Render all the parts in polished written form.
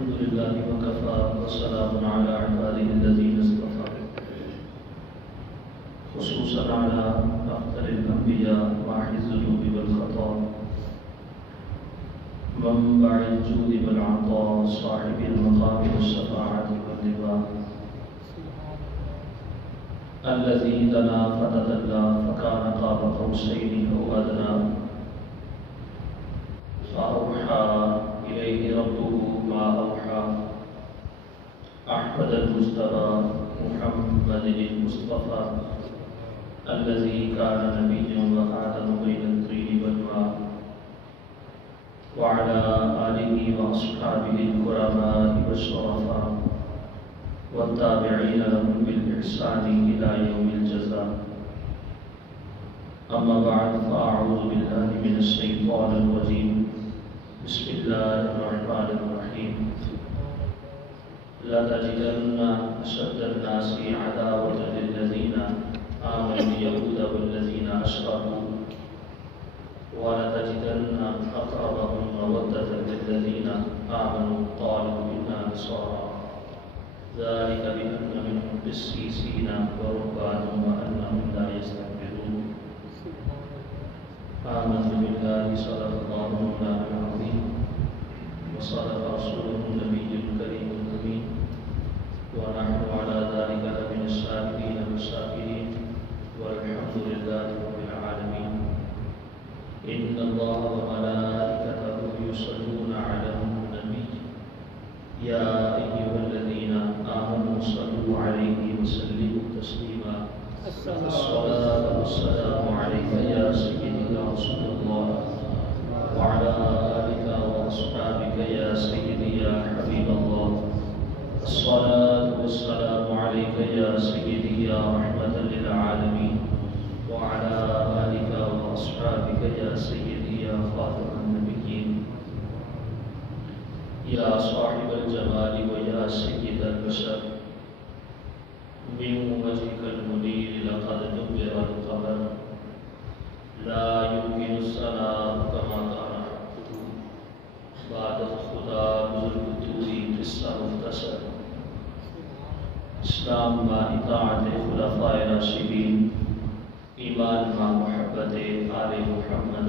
الحمد لله وكفى وسلام على عباده الذين اصطفى خصوصا على أفضل الأنبياء واحد الذنوب والخطا منبع الجود والعطاء صاحب المقام والشفاعة واللواء الذي دنا فتدلى فكان قاب قوسين أو أدنى فأوحى إليه ربه ما أوحى أحمد المجتبى محمد المصطفى الذي كان نبيا وخاتم بين الطين والماء وعلى آله وأصحابه الكرماء والشرفاء والتابعين لهم بالإحسان إلى يوم الجزاء. أما بعد فأعوذ بالله من الشيطان الرجيم. بسم الله الرحمن الرحيم. لتجدن أشد الناس عداوة للذين آمنوا اليهود والذين أشركوا ولتجدن أقربهم مودة للذين آمنوا قالوا إنا نصارى ذلك بأن منهم قسيسين ورهبانا وأنهم لا يستكبرون. آمنت بالله صدق الله مولانا العظيم وصدق رسوله النبي الكريم الأمين ونحن على ذلك لمن الشاهدين والشاكرين والحمد لله رب العالمين. إن الله وملائكته يصلون على النبي يا أيها الذين آمنوا صلوا عليه وسلموا تسليما. الصلاة والسلام عليك يا سيدي يا رسول الله وعلى آلك وأصحابك يا سيدي يا حبيب الله. الصلاة والسلام عليك يا سيدي يا رحمة للعالمين وعلى آلك وأصحابك يا سيدي يا خاتم النبيين يا صاحب الجمال ويا سيد البشر. من وجهك المنير لقد نبر القمر لا يمكن الثناء كما كان حقه بعد خدا بزرگ توری قصہ مختصر. اسلام با اطاعت خلفائے راشدین، ایمان با محبت آل محمد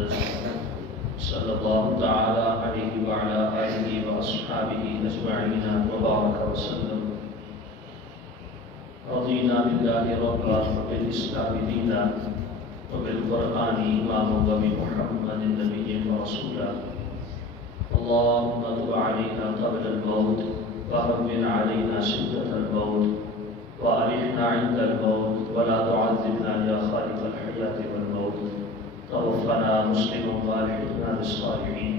صلی اللہ تعالی علیہ وعلی آلہ واصحابہ اجمعین وبارک وسلم. رضینا باللہ ربا وبالاسلام دینا وبالقرآن اماما وبمحمد نبی ورسولا. اللهم تب علينا قبل الموت وهون علينا شدة الموت وأرحنا عند الموت ولا تعذبنا يا خالق الحياة والموت. توفنا مسلما والحقنا بالصالحين.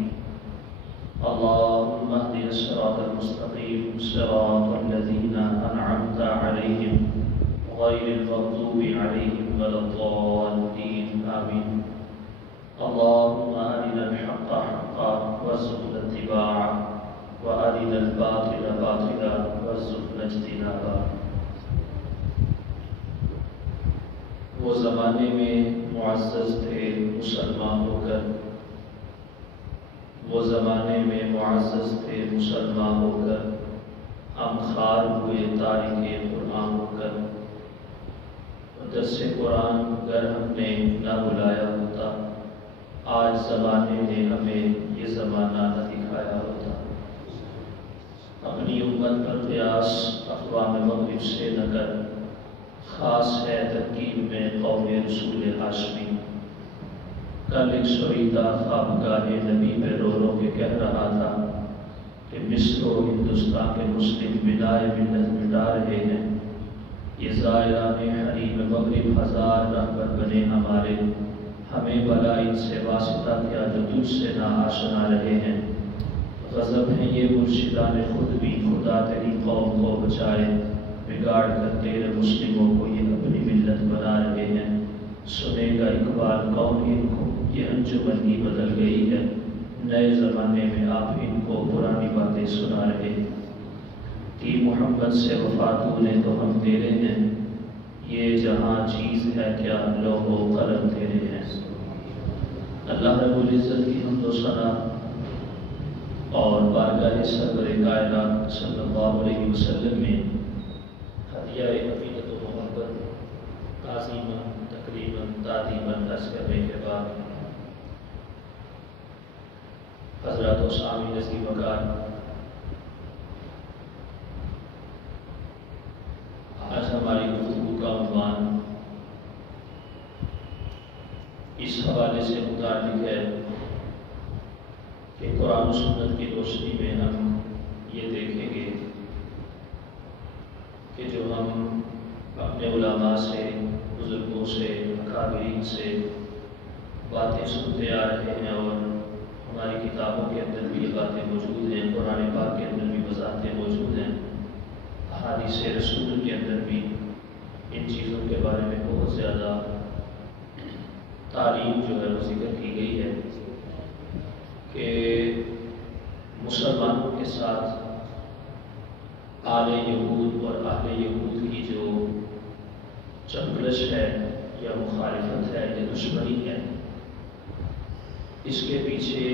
اللهم اهدنا الصراط المستقيم صراط الذين أنعمت عليهم غير المغضوب عليهم ولا الضالين آمين. اللهم أرنا الحق حقا وارزقنا اتباعه وأرنا الباطل باطلا وارزقنا اجتنابه. وہ زمانے میں معزز تھے مسلمان ہو کر، وہ زمانے میں معزز تھے مسلمان ہو کر، ہم خار ہوئے تارک قرآن ہو کر. درس قرآن اگر ہم نے نہ بلایا ہوتا، آج زمانے نے ہمیں یہ زمانہ نہ دکھایا ہوتا. اپنی امت پر قیاس اقوام مغرب سے نہ کر، خاص ہے ترکیب میں قوم رسول ہاشمی. کل ایک شہیدہ خوابگاہ نبی پہ رو رو کے کہہ رہا تھا کہ مصر و ہندوستان کے مسلم بنائے ملت مٹا رہے ہیں. یہ زائران حریم مغرب ہزار رہبر بنے ہمارے، ہمیں بلا ان سے واسطہ کیا جو تجھ سے نہ آشنا رہے ہیں. غضب ہے یہ مرشدان خود بھی، خدا تیری قوم کو بچائے، بگاڑ کر تیرے مسلموں کو یہ اپنی ملت بنا رہے ہیں. سنے گا اقبال کون ان کو، یہ انجمن ہی بدل گئی ہے. نئے زمانے میں آپ ان کو پرانی باتیں سنا رہے ہیں. کہ محمد سے وفاتوں نے تو ہم تیرے ہیں، یہ جہاں چیز ہے کیا لوح و قلم تیرے ہیں. اللہ رب العزت کی حمد و ثنا اور بارگاہ سرور کائنات صلی اللہ علیہ وسلم میں ہدیہ عقیدت و محبت تعظیماً تقریباً تعظیماً عرض کرنے کے بعد حضرات و سامعین عزیز وقار، آج ہماری گفتگو کا عنوان اس حوالے سے متعلق ہے کہ قرآن و سنت کی روشنی میں ہم یہ دیکھیں گے کہ جو ہم اپنے علماء سے، بزرگوں سے، اکابرین سے باتیں سنتے آ رہے ہیں اور ہماری کتابوں کے اندر بھی یہ باتیں موجود ہیں، قرآن پاک کے اندر بھی وضاحتیں موجود ہیں، احادیث رسول کے اندر بھی ان چیزوں کے بارے میں بہت زیادہ تعلیم جو ہے وہ ذکر کی گئی ہے کہ مسلمانوں کے ساتھ آل یہود اور اہل یہود کی جو چنگلش ہے یا مخالفت ہے یا دشمنی ہے، اس کے پیچھے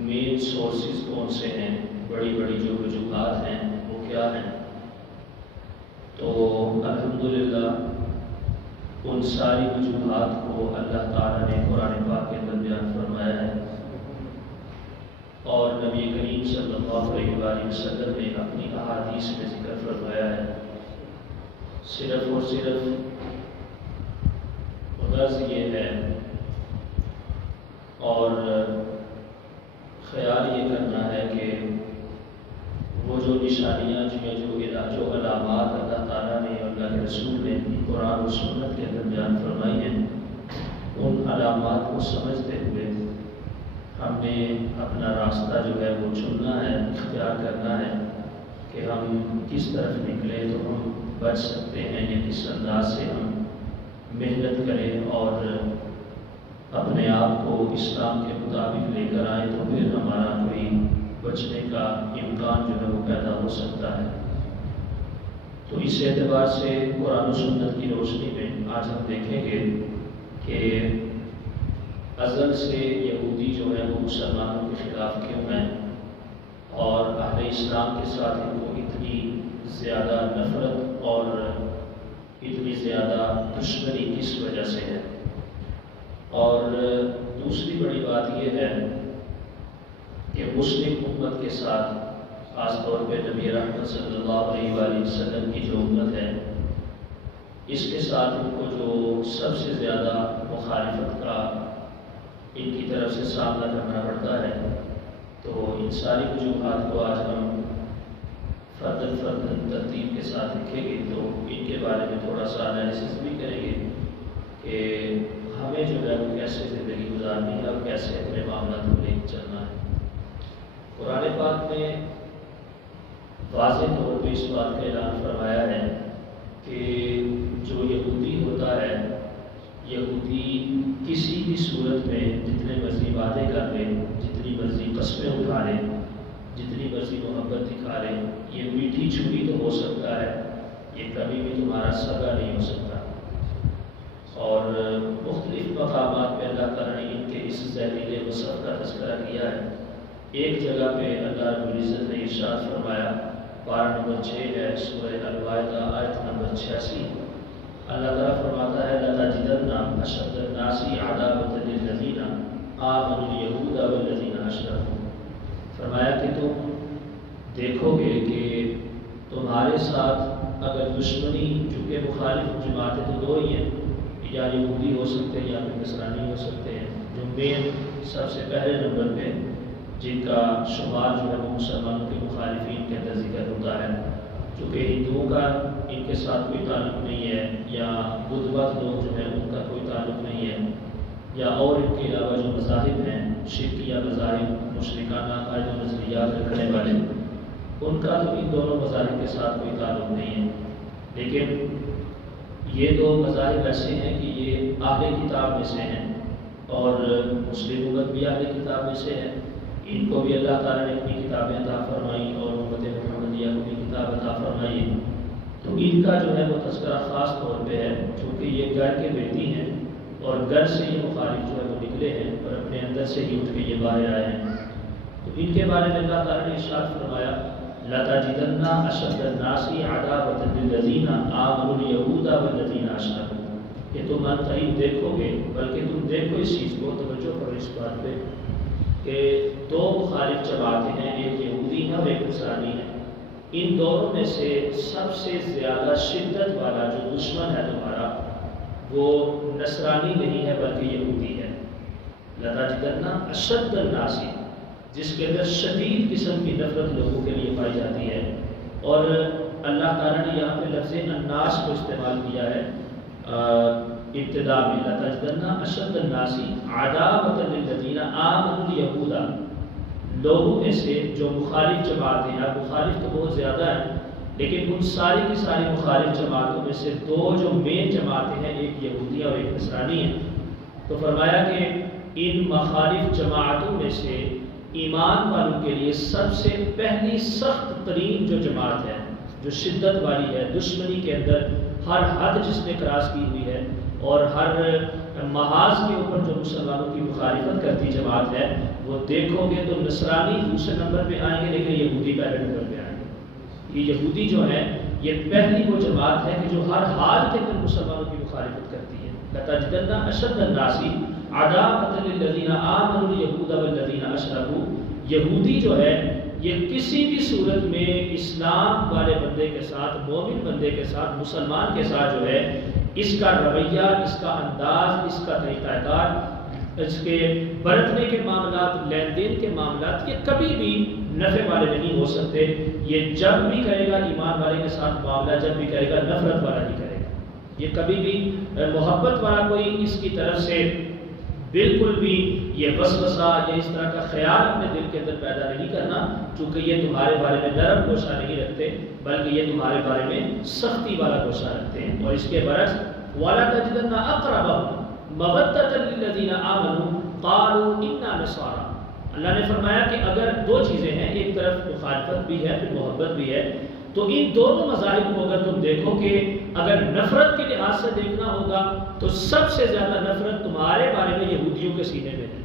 مین سورسز کون سے ہیں، بڑی بڑی جو وجوہات ہیں وہ کیا ہیں۔ تو الحمدللہ ان ساری وجوہات کو اللہ تعالیٰ نے قرآن پاک کے اندر بیان فرمایا ہے اور نبی کریم صلی اللہ علیہ وآلہ وسلم نے اپنی احادیث میں ذکر فرمایا ہے۔ صرف اور صرف غرض یہ ہے اور خیال یہ کرنا ہے کہ وہ جو نشانیاں جو علامات اللہ تعالیٰ نے اور اللہ کے رسول نے قرآن و سنت کے اندر بیان فرمائی ہیں، ان علامات کو سمجھتے ہوئے ہم نے اپنا راستہ جو ہے وہ چننا ہے، اختیار کرنا ہے کہ ہم کس طرف نکلیں تو ہم بچ سکتے ہیں یا کس انداز سے ہم محنت کریں اور اپنے آپ کو اسلام کے مطابق لے کر آئیں تو پھر ہمارا کوئی بچنے کا امکان جو ہے وہ پیدا ہو سکتا ہے۔ تو اس اعتبار سے قرآن و سنت کی روشنی میں آج ہم دیکھیں گے کہ ازل سے یہودی جو ہے وہ مسلمانوں کے خلاف کیوں ہیں اور اہل اسلام کے ساتھ ان کو اتنی زیادہ نفرت اور اتنی زیادہ دشمنی کس وجہ سے ہے۔ اور دوسری بڑی بات یہ ہے کہ مسلم امت کے ساتھ خاص طور پہ نبی رحمت صلی اللہ علیہ وآلہ وسلم کی جو امت ہے، اس کے ساتھ ان کو جو سب سے زیادہ مخالفت کا ان کی طرف سے سامنا کرنا پڑتا ہے، تو ان ساری وجوہات کو آج ہم فرداً ترتیب کے ساتھ لکھیں گے تو ان کے بارے میں تھوڑا سا انالیسس بھی کریں گے کہ ہمیں جو ہے وہ کیسے زندگی گزارنی ہے اور کیسے اپنے معاملات کو لے کے چلنا ہے۔ قرآن پاک نے واضح طور پہ اس بات کا اعلان فرمایا ہے کہ جو یہودی ہوتا ہے، یہودی کسی بھی صورت میں جتنے مرضی وعدے کر لے، جتنی مرضی قسمیں اٹھا لے، جتنی مرضی محبت دکھا لے، یہ میٹھی چھری تو ہو سکتا ہے، یہ کبھی بھی تمہارا سگا نہیں ہو سکتا۔ اور مختلف مقامات پہ اللہ تعالیٰ نے ان کے اس زہریلے وصف کا تذکرہ کیا ہے۔ ایک جگہ پہ اللہ رب العزت نے ارشاد فرمایا، پارہ نمبر 6 ہے سورہ الوائدہ آیت نمبر 86، اللہ تعالیٰ فرماتا ہے لَتَجِدَنَّ أَشَدَّ النَّاسِ عَدَاوَةً لِلَّذِينَ آمَنُوا الْيَهُودَ وَالَّذِينَ أَشْرَكُوا، فرمایا کہ تم دیکھو گے کہ تمہارے ساتھ اگر دشمنی، چونکہ مخالف جماعتیں تو دو ہی ہیں، یا یہودی ہو سکتے ہیں یا پھر نصرانی ہو سکتے ہیں، جو مین سب سے پہلے نمبر پہ جن کا شمار جو ہے وہ مسلمانوں کے مخالفین کے اندر ذکر ہوتا ہے، چونکہ ہندوؤں کا ان کے ساتھ کوئی تعلق نہیں ہے، یا بدھ مت لوگ جو ہیں ان کا کوئی تعلق نہیں ہے، یا اور ان کے علاوہ جو مذاہب ہیں، شرکیہ مذاہب، مشرکانہ عقائد و نظریات رکھنے والے، ان کا تو ان دونوں مذاہب کے ساتھ کوئی تعلق نہیں ہے۔ لیکن یہ دو مذاہب ایسے ہیں کہ یہ اہل کتاب میں سے ہیں اور مسلم امت بھی اہل کتاب میں سے ہے، ان کو بھی اللہ تعالیٰ نے اپنی کتابیں عطا فرمائی اور امت محمدیہ کو بھی کتاب عطا فرمائی، تو ان کا جو ہے وہ تذکرہ خاص طور پہ ہے، چونکہ یہ گھر کے بیٹی ہیں اور گھر سے یہ مخالف جو ہے وہ نکلے ہیں اور اپنے اندر سے ہی اٹھ کے یہ باہر آئے ہیں، تو ان کے بارے میں اللہ تعالیٰ نے ارشاد فرمایا لَتَجِدَنَّ أَشَدَّ النَّاسِ عَدَاوَةً لِلَّذِينَ آمَنُوا الْيَهُودَ وَالَّذِينَ أَشْرَكُوا کہ تم عنقریب دیکھو گے، بلکہ تم دیکھو اس چیز کو، توجہ کرو اس بات پہ کہ دو مخالف جماعتیں ہیں، ایک یہودی ہے اور ایک نصرانی ہے۔ ان دونوں میں سے سب سے زیادہ شدت والا جو دشمن ہے تمہارا وہ نصرانی نہیں ہے بلکہ یہودی ہے۔ لَتَجِدَنَّ أَشَدَّ النَّاسِ جس کے اندر شدید قسم کی نفرت لوگوں کے لیے پائی جاتی ہے، اور اللہ تعالیٰ نے یہاں پہ لفظ الناس کو استعمال کیا ہے ابتدا میں، لَتَجِدَنَّ أَشَدَّ النَّاسِ عَدَاوَةً لِلَّذِينَ آمَنُوا الْيَهُودَ لوگوں میں سے جو مخالف جماعتیں ہیں، مخالف تو بہت زیادہ ہیں لیکن ان ساری کی ساری مخالف جماعتوں میں سے دو جو مین جماعتیں ہیں، ایک یہودی اور ایک نصرانی ہے۔ تو فرمایا کہ ان مخالف جماعتوں میں سے ایمان والوں کے لیے سب سے پہلی سخت ترین جو جماعت ہے، جو شدت والی ہے، دشمنی کے اندر ہر حد جس نے کراس کی ہوئی ہے اور ہر محاذ کے اوپر جو مسلمانوں کی مخالفت کرتی جماعت ہے، وہ دیکھو گے تو نصرانی دوسرے نمبر پہ آئیں گے لیکن یہودی پہلے نمبر پہ آئیں گے۔ یہ یہودی جو ہے یہ پہلی وہ جماعت ہے کہ جو ہر حال کے اندر مسلمانوں کی مخالفت کرتی ہے۔ لَتَجِدَنَّ أَشَدَّ النَّاسِ عَدَاوَةً لِلَّذِينَ آمَنُوا الْيَهُودَ وَالَّذِينَ أَشْرَكُوا یہودی جو ہے یہ کسی بھی صورت میں اسلام والے بندے کے ساتھ، مومن بندے کے ساتھ، مسلمان کے ساتھ جو ہے اس کا رویہ، اس کا انداز، اس کا طریقہ کار، اس کے برتنے کے معاملات، لین دین کے معاملات یہ کبھی بھی نفع والے نہیں ہو سکتے۔ یہ جب بھی کرے گا ایمان والے کے ساتھ معاملہ، جب بھی کرے گا نفرت والا نہیں کرے گا۔ یہ کبھی بھی محبت والا کوئی اس کی طرف سے بالکل بھی یہ وسوسہ یا اس طرح کا خیال اپنے دل کے اندر پیدا نہیں کرنا، چونکہ یہ تمہارے بارے میں نرم گوشہ نہیں رکھتے بلکہ یہ تمہارے بارے میں سختی والا گوشہ رکھتے ہیں۔ اور اس کے برعکس وَلَا تَجِدَنَّ أَقْرَبَهُمْ مَوَدَّةً لِلَّذِينَ آمَنُوا قَالُوا إِنَّا نَصَارَىٰ اللہ نے فرمایا کہ اگر دو چیزیں ہیں، ایک طرف مخالفت بھی ہے پھر محبت بھی ہے، تو ان دونوں مذاہب کو اگر تم دیکھو کہ اگر نفرت کے لحاظ سے دیکھنا ہوگا تو سب سے زیادہ نفرت تمہارے بارے میں یہودیوں کے سینے میں ہے،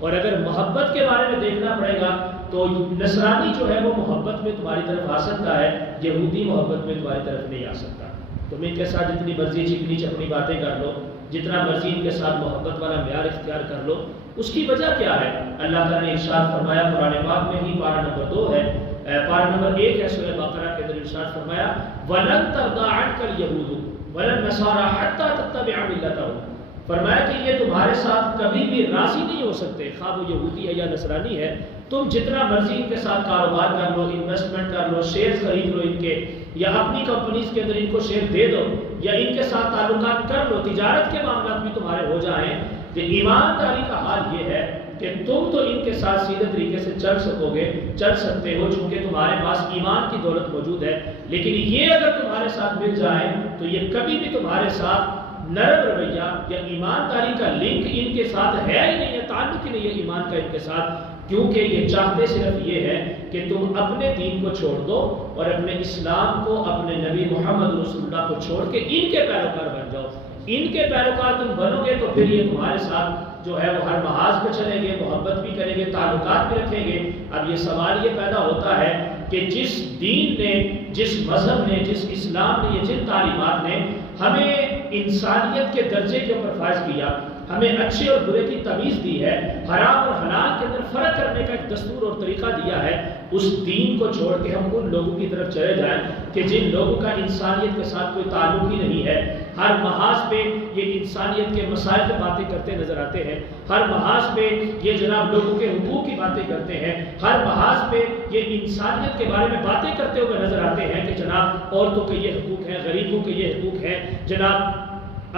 اور اگر محبت کے بارے میں دیکھنا پڑے گا تو نصرانی جو ہے وہ محبت میں تمہاری طرف آ سکتا ہے، یہودی محبت میں تمہاری طرف نہیں آ سکتا۔ تم ان کے ساتھ جتنی مرضی چکنی چپنی باتیں کر لو، جتنا مرضی ان کے ساتھ محبت والا معیار اختیار کر لو، اس کی وجہ کیا ہے؟ اللہ تعالیٰ نے ارشاد فرمایا قرآن پاک میں ہی پارہ نمبر 2 ہے، پارہ نمبر 1 ہے سورہ بقرہ کے اندر ارشاد فرمایا وَلَن تَرْضَىٰ عَنْكَ الْيَهُودُ وَلَا النَّصَارَىٰ حَتَّىٰ تَتَّبِعَ مِلَّتَهُمْ فرمایا کہ یہ تمہارے ساتھ کبھی بھی راضی نہیں ہو سکتے، خواہ وہ یہودی ہے یا نصرانی ہے، تم جتنا مرضی ان کے ساتھ کاروبار کر لو، انویسٹمنٹ کر لو، شیئرز خرید لو ان کے، یا اپنی کمپنیز کے اندر ان کو شیئر دے دو، یا ان کے ساتھ تعلقات کر لو، تجارت کے معاملات بھی تمہارے ہو جائیں، کہ ایمانداری کا حال یہ ہے کہ تم تو ان کے ساتھ سیدھے طریقے سے چل سکتے ہو چونکہ تمہارے پاس ایمان کی دولت موجود ہے، لیکن یہ اگر تمہارے ساتھ مل جائے تو یہ کبھی بھی تمہارے ساتھ نرم رویہ یا ایمانداری کا لنک ان کے ساتھ ہے ہی نہیں ہے، تعلق ہی نہیں ہے ایمان کا ان کے ساتھ، کیونکہ یہ چاہتے صرف یہ ہے کہ تم اپنے دین کو چھوڑ دو اور اپنے اسلام کو، اپنے نبی محمد رسول اللہ کو چھوڑ کے ان کے پیروکار بن جاؤ۔ ان کے پیروکار تم بنو گے تو پھر یہ تمہارے ساتھ جو ہے وہ ہر محاذ پہ چلیں گے، محبت بھی کریں گے، تعلقات بھی رکھیں گے۔ اب یہ سوال یہ پیدا ہوتا ہے کہ جس دین نے، جس مذہب نے، جس اسلام نے، یہ جن تعلیمات نے ہمیں انسانیت کے درجے کے اوپر فائز کیا، ہمیں اچھے اور برے کی تمیز دی ہے، حرام اور حلال کے اندر فرق کرنے کا ایک دستور اور طریقہ دیا ہے، اس دین کو چھوڑ کے ہم ان لوگوں کی طرف چلے جائیں کہ جن لوگوں کا انسانیت کے ساتھ کوئی تعلق ہی نہیں ہے، ہر محاذ پہ یہ انسانیت کے مسائل پہ باتیں کرتے نظر آتے ہیں، ہر محاذ پہ یہ جناب لوگوں کے حقوق کی باتیں کرتے ہیں، ہر محاذ پہ یہ انسانیت کے بارے میں باتیں کرتے ہوئے نظر آتے ہیں کہ جناب عورتوں کے یہ حقوق ہیں، غریبوں کے یہ حقوق ہیں، جناب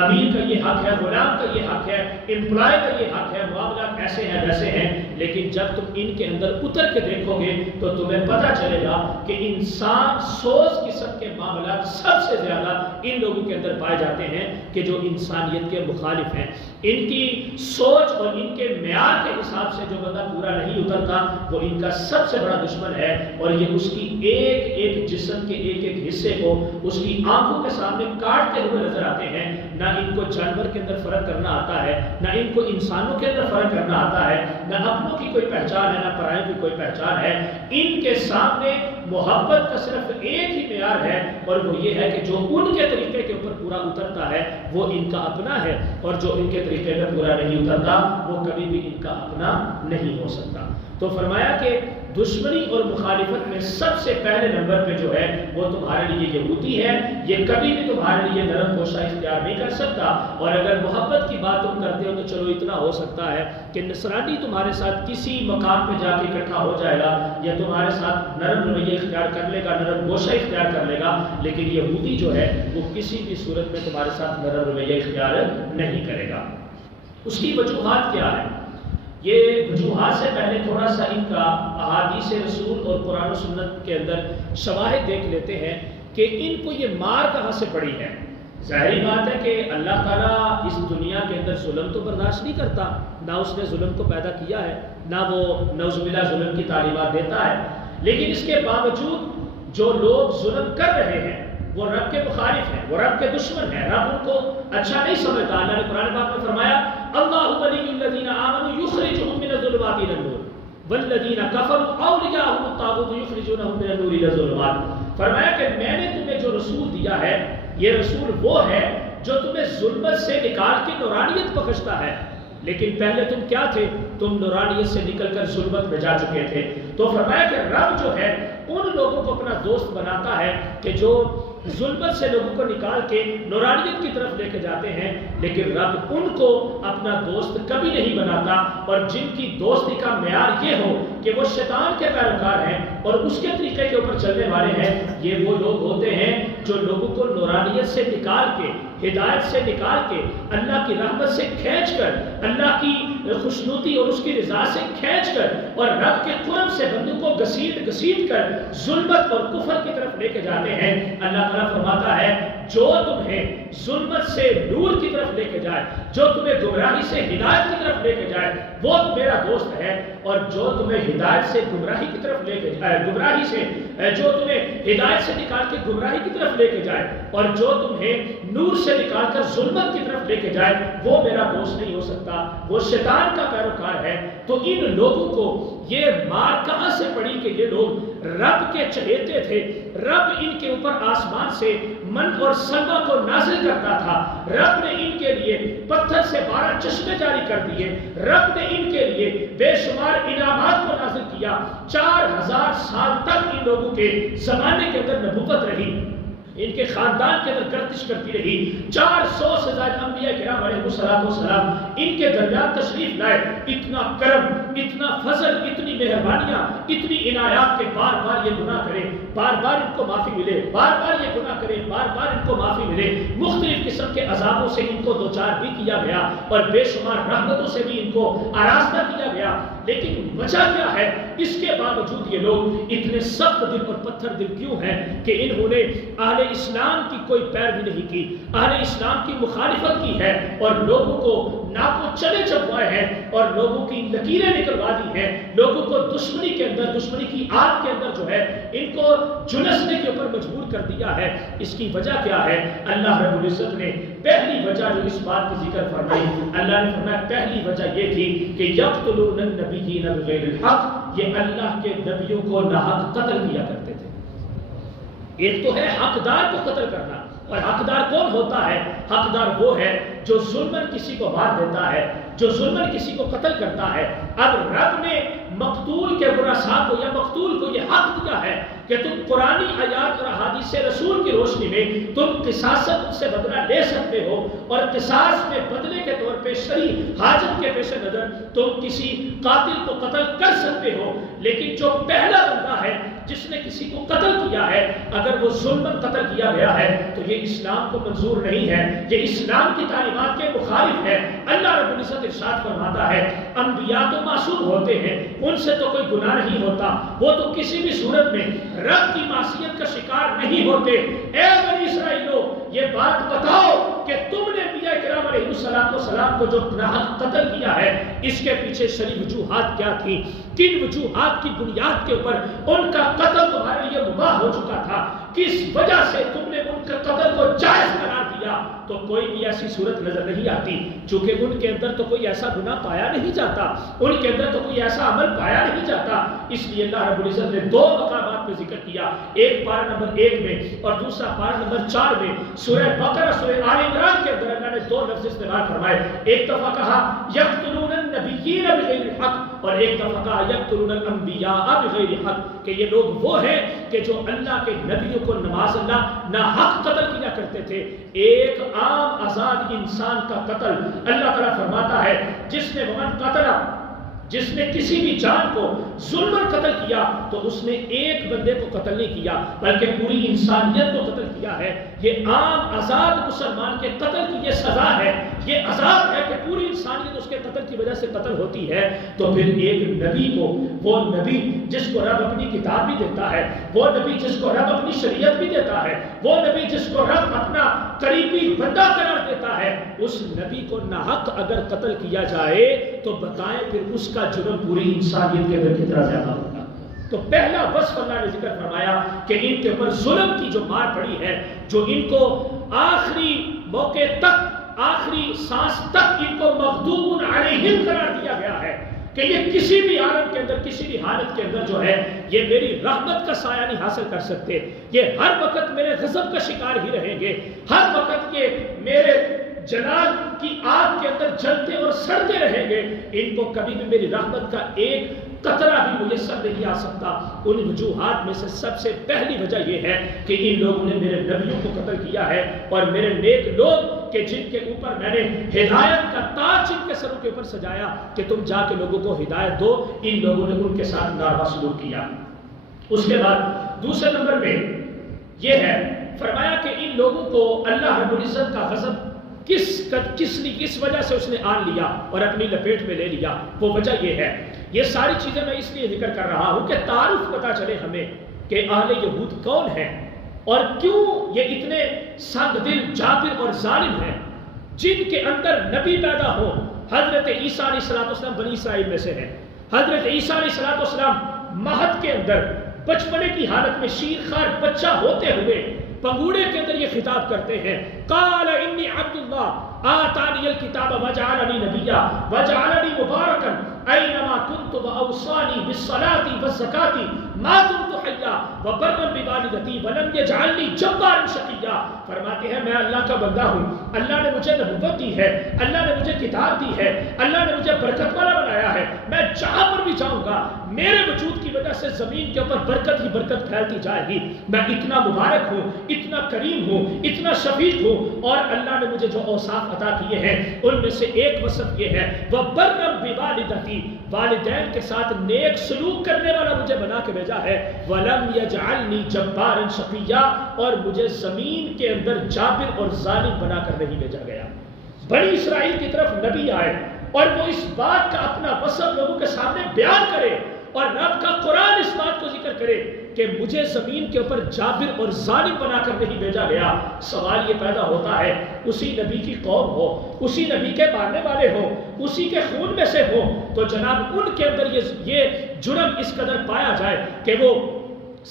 امیر کا یہ حق ہے، غلام کا یہ حق ہے، امپلائی کا یہ حق ہے، معاملات ایسے ہیں ویسے ہیں، لیکن جب تم ان کے اندر اتر کے دیکھو گے تو تمہیں پتہ چلے گا کہ انسان سوز قسم کے معاملات سب سے زیادہ ان لوگوں کے اندر پائے جاتے ہیں کہ جو انسانیت کے مخالف ہیں۔ ان کی سوچ اور ان کے معیار کے حساب سے جو بندہ پورا نہیں اترتا وہ ان کا سب سے بڑا دشمن ہے، اور یہ اس کی ایک ایک جسم کے ایک ایک حصے کو اس کی آنکھوں کے سامنے کاٹتے ہوئے نظر آتے ہیں۔ نہ ان کو جانور کے اندر فرق کرنا آتا ہے، نہ ان کو انسانوں کے اندر فرق کرنا آتا ہے، نہ اپنے اپنوں کی کوئی پہچان ہے نہ پرائیں کی کوئی پہچان ہے. ان کے سامنے محبت کا صرف ایک ہی معیار ہے اور وہ یہ ہے کہ جو ان کے طریقے کے اوپر پورا اترتا ہے وہ ان کا اپنا ہے اور جو ان کے طریقے پہ پورا نہیں اترتا وہ کبھی بھی ان کا اپنا نہیں ہو سکتا. تو فرمایا کہ دشمنی اور مخالفت میں سب سے پہلے نمبر پہ جو ہے وہ تمہارے لیے یہودی ہے. یہ کبھی بھی تمہارے لیے نرم گوشہ اختیار نہیں کر سکتا. اور اگر محبت کی بات تم کرتے ہو تو چلو اتنا ہو سکتا ہے کہ نصرانی تمہارے ساتھ کسی مقام پہ جا کے اکٹھا ہو جائے گا یا تمہارے ساتھ نرم رویہ اختیار کر لے گا, نرم گوشہ اختیار کر لے گا, لیکن یہودی جو ہے وہ کسی بھی صورت میں تمہارے ساتھ نرم رویہ اختیار نہیں کرے گا. اس کی وجوہات کیا ہے؟ یہ وجوہات سے پہلے تھوڑا سا ان کا احادیث رسول اور قرآن و سنت کے اندر شواہد دیکھ لیتے ہیں کہ ان کو یہ مار کہاں سے پڑی ہے. ظاہری بات ہے کہ اللہ تعالیٰ اس دنیا کے اندر ظلم تو برداشت نہیں کرتا, نہ اس نے ظلم کو پیدا کیا ہے, نہ وہ نعوذ باللہ ظلم کی تعلیمات دیتا ہے. لیکن اس کے باوجود جو لوگ ظلم کر رہے ہیں وہ رب کے مخالف ہیں, وہ رب کے دشمن ہیں, رب ان کو اچھا نہیں سمجھتا. اللہ نے قرآن پاک میں فرمایا اللہ ولی الذین آمنوا یخرجهم من الظلمات الى النور والذین کفروا اولیاءهم الطاغوت یخرجونهم من النور الى الظلمات. فرمایا کہ میں نے تمہیں جو رسول دیا ہے یہ رسول وہ ہے جو تمہیں ظلمت سے نکال کے نورانیت بخشتا ہے. لیکن پہلے تم کیا تھے؟ تم نورانیت سے نکل کر ظلمت میں جا چکے تھے. تو فرمایا کہ رب جو ہے ان لوگوں کو اپنا دوست بناتا ہے کہ جو ظلمت سے لوگوں کو نکال کے نورانیت کی طرف لے کے جاتے ہیں, لیکن رب ان کو اپنا دوست کبھی نہیں بناتا. اور جن کی دوستی کا معیار یہ ہو کہ وہ شیطان کے پیروکار ہیں اور اس کے طریقے کے اوپر چلنے والے ہیں, یہ وہ لوگ ہوتے ہیں جو لوگوں کو نورانیت سے نکال کے, ہدایت سے نکال کے, اللہ کی رحمت سے کھینچ کر, اللہ کی خوشنودی اور اس کی رضا سے کھینچ کر اور رب کے قرب سے بندوں کو گھسیٹ گھسیٹ کر ظلمت اور کفر کی طرف لے کے جاتے ہیں. اللہ تعالیٰ فرماتا ہے جو تمہیں ظلمت سے نور کی طرف لے کے جائے, جو تمہیں گمراہی سے ہدایت کی طرف لے کے جائے وہ میرا دوست ہے. اور جو تمہیں ہدایت سے گمراہی کی طرف لے کے جائے, گمراہی سے جو تمہیں ہدایت سے نکال کے گمراہی کی طرف لے کے جائے اور جو تمہیں نور سے نکال کر ظلمت کی طرف لے کے جائے وہ میرا دوست نہیں ہو سکتا, وہ شیطان کا پیروکار ہے. تو ان لوگوں کو یہ مار کہاں سے پڑی کہ یہ لوگ رب کے چہیتے تھے, رب ان کے اوپر آسمان سے من اور سلوہ کو نازل کرتا تھا, رب نے ان کے لیے پتھر سے 12 چشمے جاری کر دیے, رب نے ان کے لیے بے شمار انعامات کو نازل کیا. 4000 سال تک ان لوگوں کے زمانے کے اندر نبوت رہی, ان کے خاندان کے اندر گردش کرتی رہی. 400 سے زائد انبیاء کرام علیہ السلام ان کے درمیان تشریف لائے. اتنا کرم, اتنا فضل, اتنی مہربانیاں, اتنی عنایات کے بار بار یہ گناہ کریں, بار بار ان کو معافی ملے, بار بار یہ گناہ کریں, بار بار ان کو معافی ملے. مختلف قسم کے عذابوں سے ان کو دوچار بھی کیا گیا اور بے شمار رحمتوں سے بھی ان کو آراستہ کیا گیا. لیکن وجہ کیا ہے؟ اس کے باوجود یہ لوگ اتنے سخت دل اور پتھر دل کیوں ہیں کہ انہوں نے اہل اسلام کی کوئی پیروی نہیں کی, اہل اسلام کی مخالفت کی ہے اور لوگوں کو ناکو چلے چبوائے ہیں اور لوگوں کی لکیریں نکلوا دی ہیں, لوگوں کو دشمنی کے اندر, دشمنی کی آگ کے اندر جو ہے ان کو جھلسنے کے اوپر مجبور کر دیا ہے. اس کی وجہ کیا ہے؟ اللہ رب العزت نے پہلی وجہ جو اس بات کی ذکر فرمائی, اللہ نے فرمایا پہلی وجہ یہ تھی کہ یقتلون النبیین بغیر الحق, یہ اللہ کے نبیوں کو ناحق قتل کیا کرتے تھے. ایک تو ہے حقدار کو قتل کرنا, اور حقدار کون ہوتا ہے؟ حقدار وہ ہے جو ظلمن کسی کو مار دیتا ہے, جو ظلمن کسی کو قتل کرتا ہے. اب رب نے مقتول کے ورثاء کو یا مقتول کو یہ حق دیا ہے کہ تم قرآنی آیات اور احادیث رسول کی روشنی میں تم قصاصت سے بدلہ لے سکتے ہو, اور قصاص میں بدلے کے طور پہ شرعی حاجت کے پیش نظر تم کسی قاتل کو قتل کر سکتے ہو. لیکن جو پہلا بندہ ہے جس نے کسی کو قتل کیا ہے, اگر وہ ظلمن قتل کیا گیا ہے تو یہ اسلام کو منظور نہیں ہے, یہ اسلام کی تعلیمات کے مخالف ہے. اللہ رب العزت ارشاد فرماتا ہے انبیاء تو معصوم ہوتے ہیں, ان سے تو کوئی گناہ نہیں ہوتا, وہ تو کسی بھی صورت میں رب کی معصیت کا شکار نہیں ہوتے. اے بنی اسرائیلو, یہ بات بتاؤ کہ تم نے انبیاء کرام علیہ السلام کو جو ناحق قتل کیا ہے اس کے پیچھے شرعی وجوہات کیا تھی؟ کن وجوہات کی بنیاد کے اوپر ان کا قتل تمہارے لیے مباح ہو چکا تھا؟ کس وجہ سے تم نے ان کے قتل کو جائز قرار دیا؟ لیا تو کوئی بھی ایسی صورت نظر نہیں آتی، چونکہ ان کے اندر تو کوئی ایسا گناہ پایا نہیں جاتا، ان کے اندر تو کوئی ایسا عمل پایا نہیں جاتا۔ اس لیے اللہ رب العزت نے دو مقامات پہ ذکر کیا، ایک پارہ نمبر 1 میں اور دوسرا پارہ نمبر 4 میں۔ سورہ بقرہ سورہ آل عمران کے اندر اللہ نے دو لفظ استعمال فرمائے، ایک دفعہ کہا یقتلون النبیین بغیر حق اور ایک دفعہ کہا یقتلون الانبیاء بغیر حق، کہ یہ لوگ وہ ہیں کہ جو اللہ کے نبیوں کو نماز اللہ ناحق قتل کیا کرتے تھے۔ ایک عام آزاد انسان کا قتل، اللہ تعالیٰ فرماتا ہے جس نے ومن قتل، جس نے کسی بھی جان کو ظلماً قتل کیا تو اس نے ایک بندے کو قتل نہیں کیا بلکہ پوری انسانیت کو قتل کیا ہے۔ یہ عام آزاد مسلمان کے قتل کی یہ سزا ہے، یہ عذاب ہے کہ پوری انسانیت اس کے قتل کی وجہ سے قتل ہوتی ہے۔ تو پھر ایک نبی کو، وہ نبی جس کو رب اپنی کتاب بھی دیتا ہے، وہ نبی جس کو رب اپنی شریعت بھی دیتا ہے، وہ نبی جس کو رب اپنا قریبی بندہ قرار دیتا ہے، اس نبی کو ناحق اگر قتل کیا جائے تو بتائیں پھر اس کا جرم پوری انسانیت کے اندر کتنا زیادہ ہوگا۔ تو پہلا وصف اللہ نے ذکر فرمایا کہ ان کے اوپر ظلم کی جو مار پڑی ہے، جو ان کو آخری موقع تک، آخری سانس تک ان کو مغضوب علیہم قرار دیا گیا ہے کہ یہ کسی بھی عالم کے اندر، کسی بھی حالت کے اندر جو ہے یہ میری رحمت کا سایہ نہیں حاصل کر سکتے، یہ ہر وقت میرے غضب کا شکار ہی رہیں گے، ہر وقت یہ میرے جلال کی آگ کے اندر جلتے اور سڑتے رہیں گے، ان کو کبھی بھی میری رحمت کا ایک قطرہ بھی میسر نہیں آ سکتا۔ ان وجوہات میں سے سب سے پہلی وجہ یہ ہے کہ ان لوگوں نے میرے نبیوں کو قتل کیا ہے، اور میرے نیک لوگ کہ جن کے اوپر میں نے ہدایت کا تاج جن کے سروں کے اوپر سجایا کہ تم جا کے لوگوں کو ہدایت دو، ان لوگوں نے ان کے ساتھ ناروا سلوک کیا۔ اس کے بعد دوسرے نمبر میں یہ ہے فرمایا کہ ان لوگوں کو اللہ رب العزت کا غضب کس وجہ سے اس نے آن لیا اور اپنی لپیٹ میں لے لیا، وہ وجہ یہ ہے۔ یہ ساری چیزیں میں اس لیے ذکر کر رہا ہوں کہ تعارف پتہ چلے ہمیں کہ اہل یہود کون ہیں اور کیوں یہ اتنے سنگ دل، جابر اور ظالم ہیں، جن کے اندر نبی پیدا ہو۔ حضرت عیسیٰ علیہ السلام بنی اسرائیل میں سے ہیں۔ حضرت عیسیٰ علیہ السلام مہد کے اندر بچپنے کی حالت میں شیرخوار بچہ ہوتے ہوئے پنگوڑے کے اندر یہ خطاب کرتے ہیں، قال انی عبد اللہ آتانی الکتاب وجعلنی نبیا وجعلنی مبارکا اینما کنت واوصانی بالصلاة والزکاة ما دمت حیا وبرا بوالدتی ولم یجعلنی جبارا شقیا۔ فرماتے ہیں میں اللہ کا بندہ ہوں، اللہ نے مجھے نبوت دی ہے، اللہ نے مجھے کتاب دی ہے، اللہ نے مجھے برکت والا بنایا ہے، میں جہاں پر بھی جاؤں گا میرے وجود کی وجہ سے زمین کے اوپر برکت ہی برکت پھیلتی جائے گی، میں اتنا مبارک ہوں، اتنا کریم ہوں، اتنا شفیق ہوں، اور اللہ نے مجھے جو اوصاف عطا کیے ہیں ان میں سے ایک وصف یہ ہے وَبَرًّا بِوَالِدَتِي، والدین کے ساتھ نیک سلوک کرنے والا مجھے بنا کے بھیجا ہے، وَلَمْ يَجْعَلْنِي جَبَّارًا شَقِيًّا، اور مجھے زمین کے اندر جابر اور ظالم بنا کر نہیں بھیجا گیا۔ بنی اسرائیل کی طرف نبی آئے اور وہ اس بات کا اپنا وصف لوگوں کے سامنے بیان کرے، اور رب کا قرآن اس بات کو ذکر کرے کہ مجھے زمین کے اوپر جابر اور ظالم بنا کر نہیں بھیجا گیا۔ سوال یہ پیدا ہوتا ہے اسی نبی کی قوم ہو، اسی نبی کے ماننے والے ہوں، اسی کے خون میں سے ہوں، تو جناب ان کے اندر یہ جرم اس قدر پایا جائے کہ وہ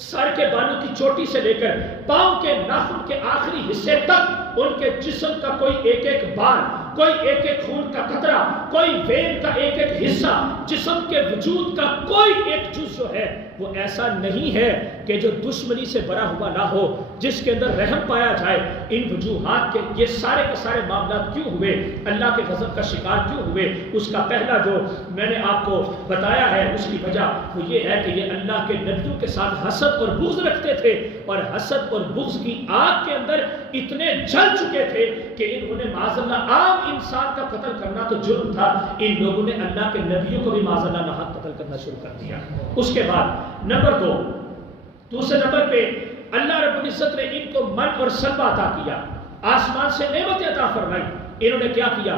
سر کے بالوں کی چوٹی سے لے کر پاؤں کے ناخن کے آخری حصے تک ان کے جسم کا کوئی ایک ایک بال، کوئی ایک ایک خون کا قطرہ، کوئی وین کا ایک ایک حصہ، جسم کے وجود کا کوئی ایک جز جو ہے وہ ایسا نہیں ہے کہ جو دشمنی سے بھرا ہوا نہ ہو، جس کے اندر رحم پایا جائے۔ ان وجوہات کے یہ سارے کے سارے معاملات کیوں ہوئے، اللہ کے غضب کا شکار کیوں ہوئے، اس کا پہلا جو میں نے آپ کو بتایا ہے اس کی وجہ وہ یہ ہے کہ یہ اللہ کے نبیوں کے ساتھ حسد اور بغض رکھتے تھے، اور حسد اور بغض کی آگ کے اندر اتنے جل چکے تھے کہ انہوں نے معاذ اللہ عام انسان کا قتل کرنا تو جرم تھا، ان لوگوں نے اللہ کے نبیوں کو بھی معاذ اللہ ناحق قتل کرنا شروع کر دیا۔ اس کے بعد نمبر دوسرے نمبر پہ اللہ رب العزت نے ان کو من اور سلوہ عطا کیا، آسمان سے نعمت عطا فرمائی۔ انہوں نے کیا کیا؟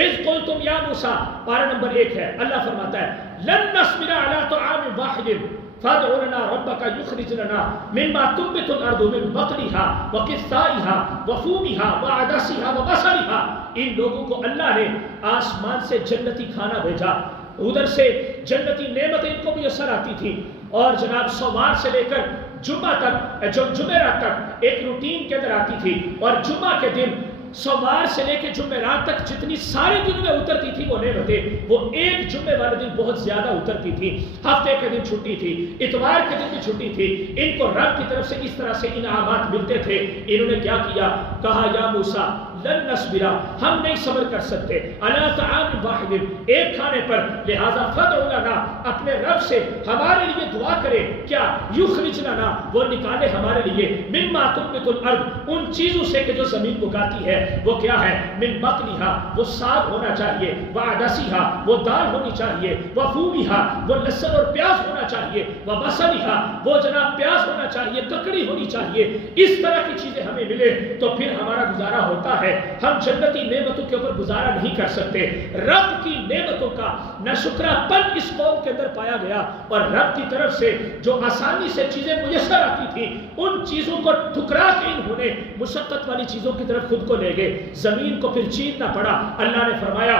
اذ قلتم یا موسیٰ، پارہ نمبر 1 ہے، اللہ فرماتا ہے لن نصبر علی طعام واحد فادع لنا ربک یخرج لنا مما تنبت الارض من بقلها وقثائها وفومها وعدسها وبصلها۔ ان لوگوں کو اللہ نے آسمان سے جنتی کھانا بھیجا، ادھر سے جنتی نعمتیں ان کو بھی اثر آتی تھی، اور جناب سوار سے لے کر جمعرات تک ایک روٹین کے اندر آتی تھی، اور جمعہ کے دن سوموار سے لے کے جمعرات تک جتنی سارے دنوں میں اترتی تھی وہ نعمتیں، وہ ایک جمعے والے دن بہت زیادہ اترتی تھی۔ ہفتے کے دن چھٹی تھی، اتوار کے دن بھی چھٹی تھی، ان کو رب کی طرف سے اس طرح سے انعامات ملتے تھے۔ انہوں نے کیا کیا؟ کہا یا موسیٰ لن نصبرا، ہم نہیں صبر کر سکتے، علی طعام واحد، ایک کھانے پر، لہذا فادع لنا، اپنے رب سے ہمارے لیے دعا کرے، کیا یخرج لنا، وہ نکالے ہمارے لیے، مما تنبت الارض، ان چیزوں سے کہ جو زمین اگاتی ہے، وہ کیا ہے؟ من بقلھا، وہ ساگ ہونا چاہیے، وعدسھا، وہ دال ہونی چاہیے، وفومھا، وہ لہسن اور پیاز ہونا چاہیے، وبصلھا، وہ جناب پیاز ہونا چاہیے، ککڑی ہونی چاہیے، اس طرح کی چیزیں ہمیں ملے تو پھر ہمارا گزارا ہوتا ہے۔ ہم جنتی نعمتوں کے اوپر گزارا نہیں کر سکتے۔ رب کی نعمتوں کا ناشکرا پن اس قوم کے اندر پایا گیا، اور رب کی طرف سے جو آسانی سے چیزیں میسر آتی تھی ان چیزوں کو ٹھکرا کے انہوں نے مشقت والی چیزوں کی طرف خود کو لے گئے، زمین کو پھر چیرنا پڑا۔ اللہ نے فرمایا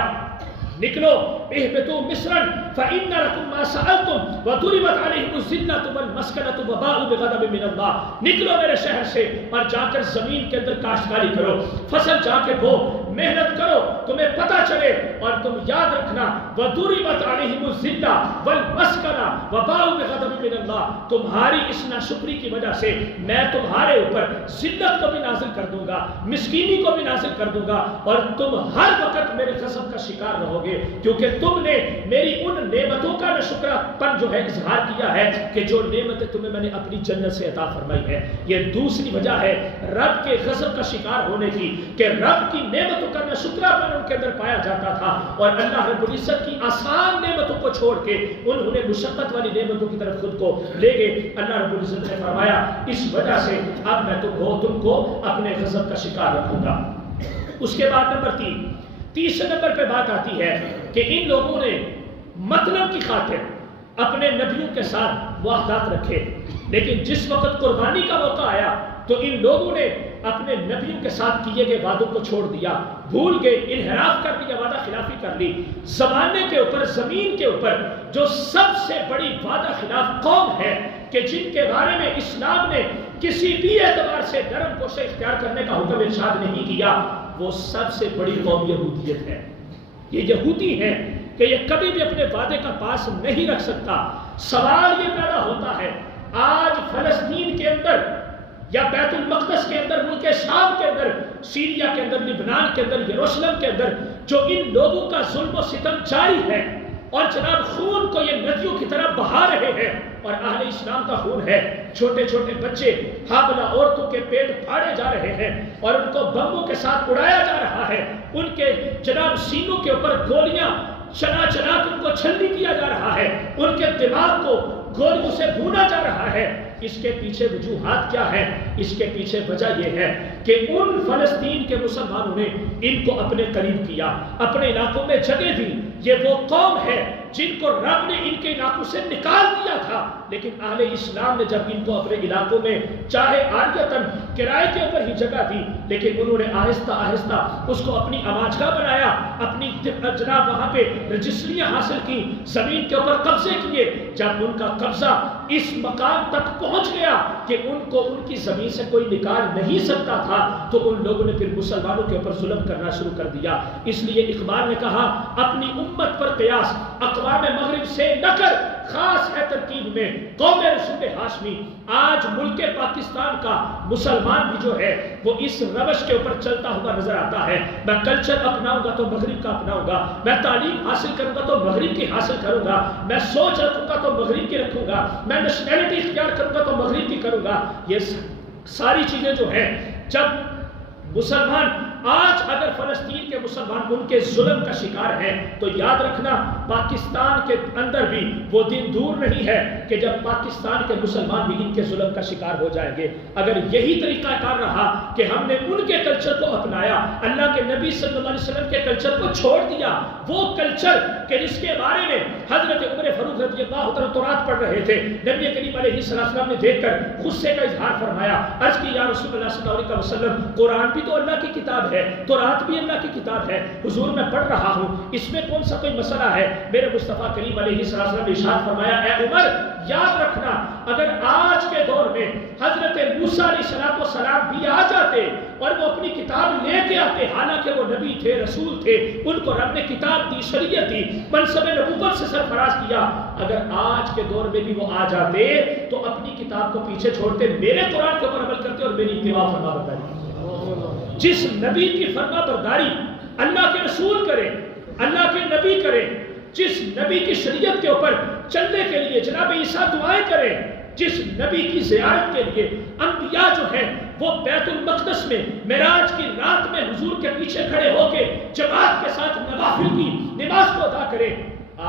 نکلو اہبطوا مصرا فإن لكم ما سألتم وضربت عليهم الذلة والمسكنة وباءوا بغضب من اللہ، نکلو میرے شہر سے اور جا کر زمین کے اندر کاشتکاری کرو، فصل جا کے بو، محنت کرو، تمہیں پتہ چلے، اور تم یاد رکھنا وضربت عليهم الذلة والمسكنة وباءوا بغضب من اللہ، تمہاری اس ناشکری کی وجہ سے میں تمہارے اوپر ذلت کو بھی نازل کر دوں گا، مسکینی کو بھی نازل کر دوں گا، اور تم ہر وقت میرے غضب کا شکار رہو گے، کیونکہ تم نے میری ان نعمتوں کا ناشکرا پن جو ہے اظہار کیا ہے کہ جو نعمتیں تمہیں میں نے اپنی جنت سے عطا فرمائی ہے۔ یہ دوسری وجہ ہے رب کے غضب کا شکار ہونے کی، کہ رب کی نعمتوں کا ناشکرا پن ان کے اندر پایا جاتا تھا، اور اللہ رب العزت کی آسان نعمتوں کو چھوڑ کے انہوں نے مشقت والی نعمتوں کی طرف خود کو لے گئے۔ اللہ رب العزت نے فرمایا اس وجہ سے اب میں تم کو اپنے غضب کا شکار رکھوں گا۔ اس کے بعد نمبر 30 نمبر پہ بات آتی ہے کہ ان لوگوں نے مطلب کی خاطر اپنے نبیوں کے ساتھ وعدات رکھے، لیکن جس وقت قربانی کا موقع آیا تو ان لوگوں نے اپنے نبیوں کے ساتھ کیے گئے وعدوں کو چھوڑ دیا، بھول گئے، انحراف کر دیا، وعدہ خلافی کر لی۔ زمانے کے اوپر، زمین کے اوپر جو سب سے بڑی وعدہ خلاف قوم ہے کہ جن کے بارے میں اسلام نے کسی بھی اعتبار سے نرم کوشش اختیار کرنے کا حکم ارشاد نہیں کیا، وہ سب سے بڑی قوم یہودیت ہے۔ یہ یہودی ہے کہ یہ کبھی بھی اپنے وعدے کا پاس نہیں رکھ سکتا۔ سوال یہ پیدا ہوتا ہے آج فلسطین کے اندر یا بیت المقدس کے اندر، ملک شام کے اندر، سیریا کے اندر، لبنان کے اندر، یروشلم کے اندر جو ان لوگوں کا ظلم و ستم جاری ہے، اور جناب خون کو یہ ندیوں کی طرح بہا رہے ہیں، اور اہل اسلام کا خون ہے، چھوٹے چھوٹے بچے، حاملہ عورتوں کے پیٹ پھاڑے جا رہے ہیں اور ان کو بموں کے ساتھ اڑایا جا رہا ہے، ان کے جناب سینوں کے اوپر گولیاں چلا چلا کے ان کو چھلنی کیا جا رہا ہے، ان کے دماغ کو گولیوں سے بھونا جا رہا ہے۔ اس کے پیچھے وجوہات کیا ہے؟ اس کے پیچھے وجہ یہ ہے کہ ان فلسطین کے مسلمانوں نے ان کو اپنے قریب کیا، اپنے علاقوں میں جگہ دی۔ یہ وہ قوم ہے جن کو رب نے ان کے علاقوں سے نکال دیا تھا، لیکن اہل اسلام نے جب ان کو اپنے علاقوں میں چاہے عاریتاً کرائے کے اوپر ہی جگہ دی، لیکن انہوں نے آہستہ آہستہ اس کو اپنی آماجگاہ بنایا، اپنی جناب وہاں پہ رجسٹریاں حاصل کی، زمین کے اوپر قبضے کیے۔ جب ان کا قبضہ اس مقام تک پہنچ گیا کہ ان کو ان کی زمین سے کوئی نکال نہیں سکتا تھا، تو ان لوگوں نے پھر مسلمانوں کے اوپر ظلم کرنا شروع کر دیا۔ اس لیے اقبال نے کہا اپنی امت پر قیاس اقوام مغرب سے نہ کر، خاص ہے ترکیب میں قوم رسول ہاشمی۔ آج ملک پاکستان کا مسلمان بھی جو ہے وہ اس روش کے اوپر چلتا ہوا نظر آتا ہے، میں کلچر اپناؤں گا تو مغرب کا اپناؤں گا، میں تعلیم حاصل کروں گا تو مغرب کی حاصل کروں گا، میں سوچ رکھوں گا تو مغرب کی رکھوں گا، میں نیشنلٹی اختیار کروں گا تو مغرب کی کروں گا۔ یہ ساری چیزیں جو ہیں، جب مسلمان آج اگر فلسطین کے مسلمان ان کے ظلم کا شکار ہیں تو یاد رکھنا پاکستان کے اندر بھی وہ دن دور نہیں ہے کہ جب پاکستان کے مسلمان بھی ان کے ظلم کا شکار ہو جائیں گے۔ اگر یہی طریقہ کار رہا کہ ہم نے ان کے کلچر کو اپنایا، اللہ کے نبی صلی اللہ علیہ وسلم کے کلچر کو چھوڑ دیا، وہ کلچر کہ جس کے بارے میں حضرت عمر فاروق رضی اللہ عنہ تورات پڑھ رہے تھے، نبی کریم علیہ السلام نے دیکھ کر غصے کا اظہار فرمایا، عرض کی یا رسول اللہ صلی اللہ علیہ وسلم قرآن بھی تو اللہ کی کتاب ہے، ہے تو رات بھی اللہ کی کتاب ہے. حضور میں پڑھ رہا ہوں, اس میں کون سا کوئی مسئلہ ہے؟ میرے مصطفیٰ کریم علیہ السلام نے ارشاد فرمایا اے عمر یاد رکھنا اگر آج کے دور میں حضرت موسیٰ علیہ السلام بھی آ جاتے اور وہ اپنی کتاب لے کے آتے, حالانکہ وہ نبی تھے, رسول تھے, ان کو رب نے کتاب دی, شریعت دی, منصب نبوت سے سرفراز کیا, اگر آج کے دور میں بھی وہ آ جاتے تو اپنی کتاب کو پیچھے چھوڑتے, میرے قرآن کے اوپر عمل کرتے اور میری اتباع فرما برداری. جس نبی کی فرما برداری اللہ کے رسول کرے, اللہ کے نبی کرے, جس نبی کی شریعت کے اوپر چلنے کے لیے جناب عیسیٰ دعائیں کرے, جس نبی کی زیارت کے لیے انبیاء جو ہیں وہ بیت المقدس میں معراج کی رات میں حضور کے پیچھے کھڑے ہو کے جماعت کے ساتھ نوافل کی نماز کو ادا کرے,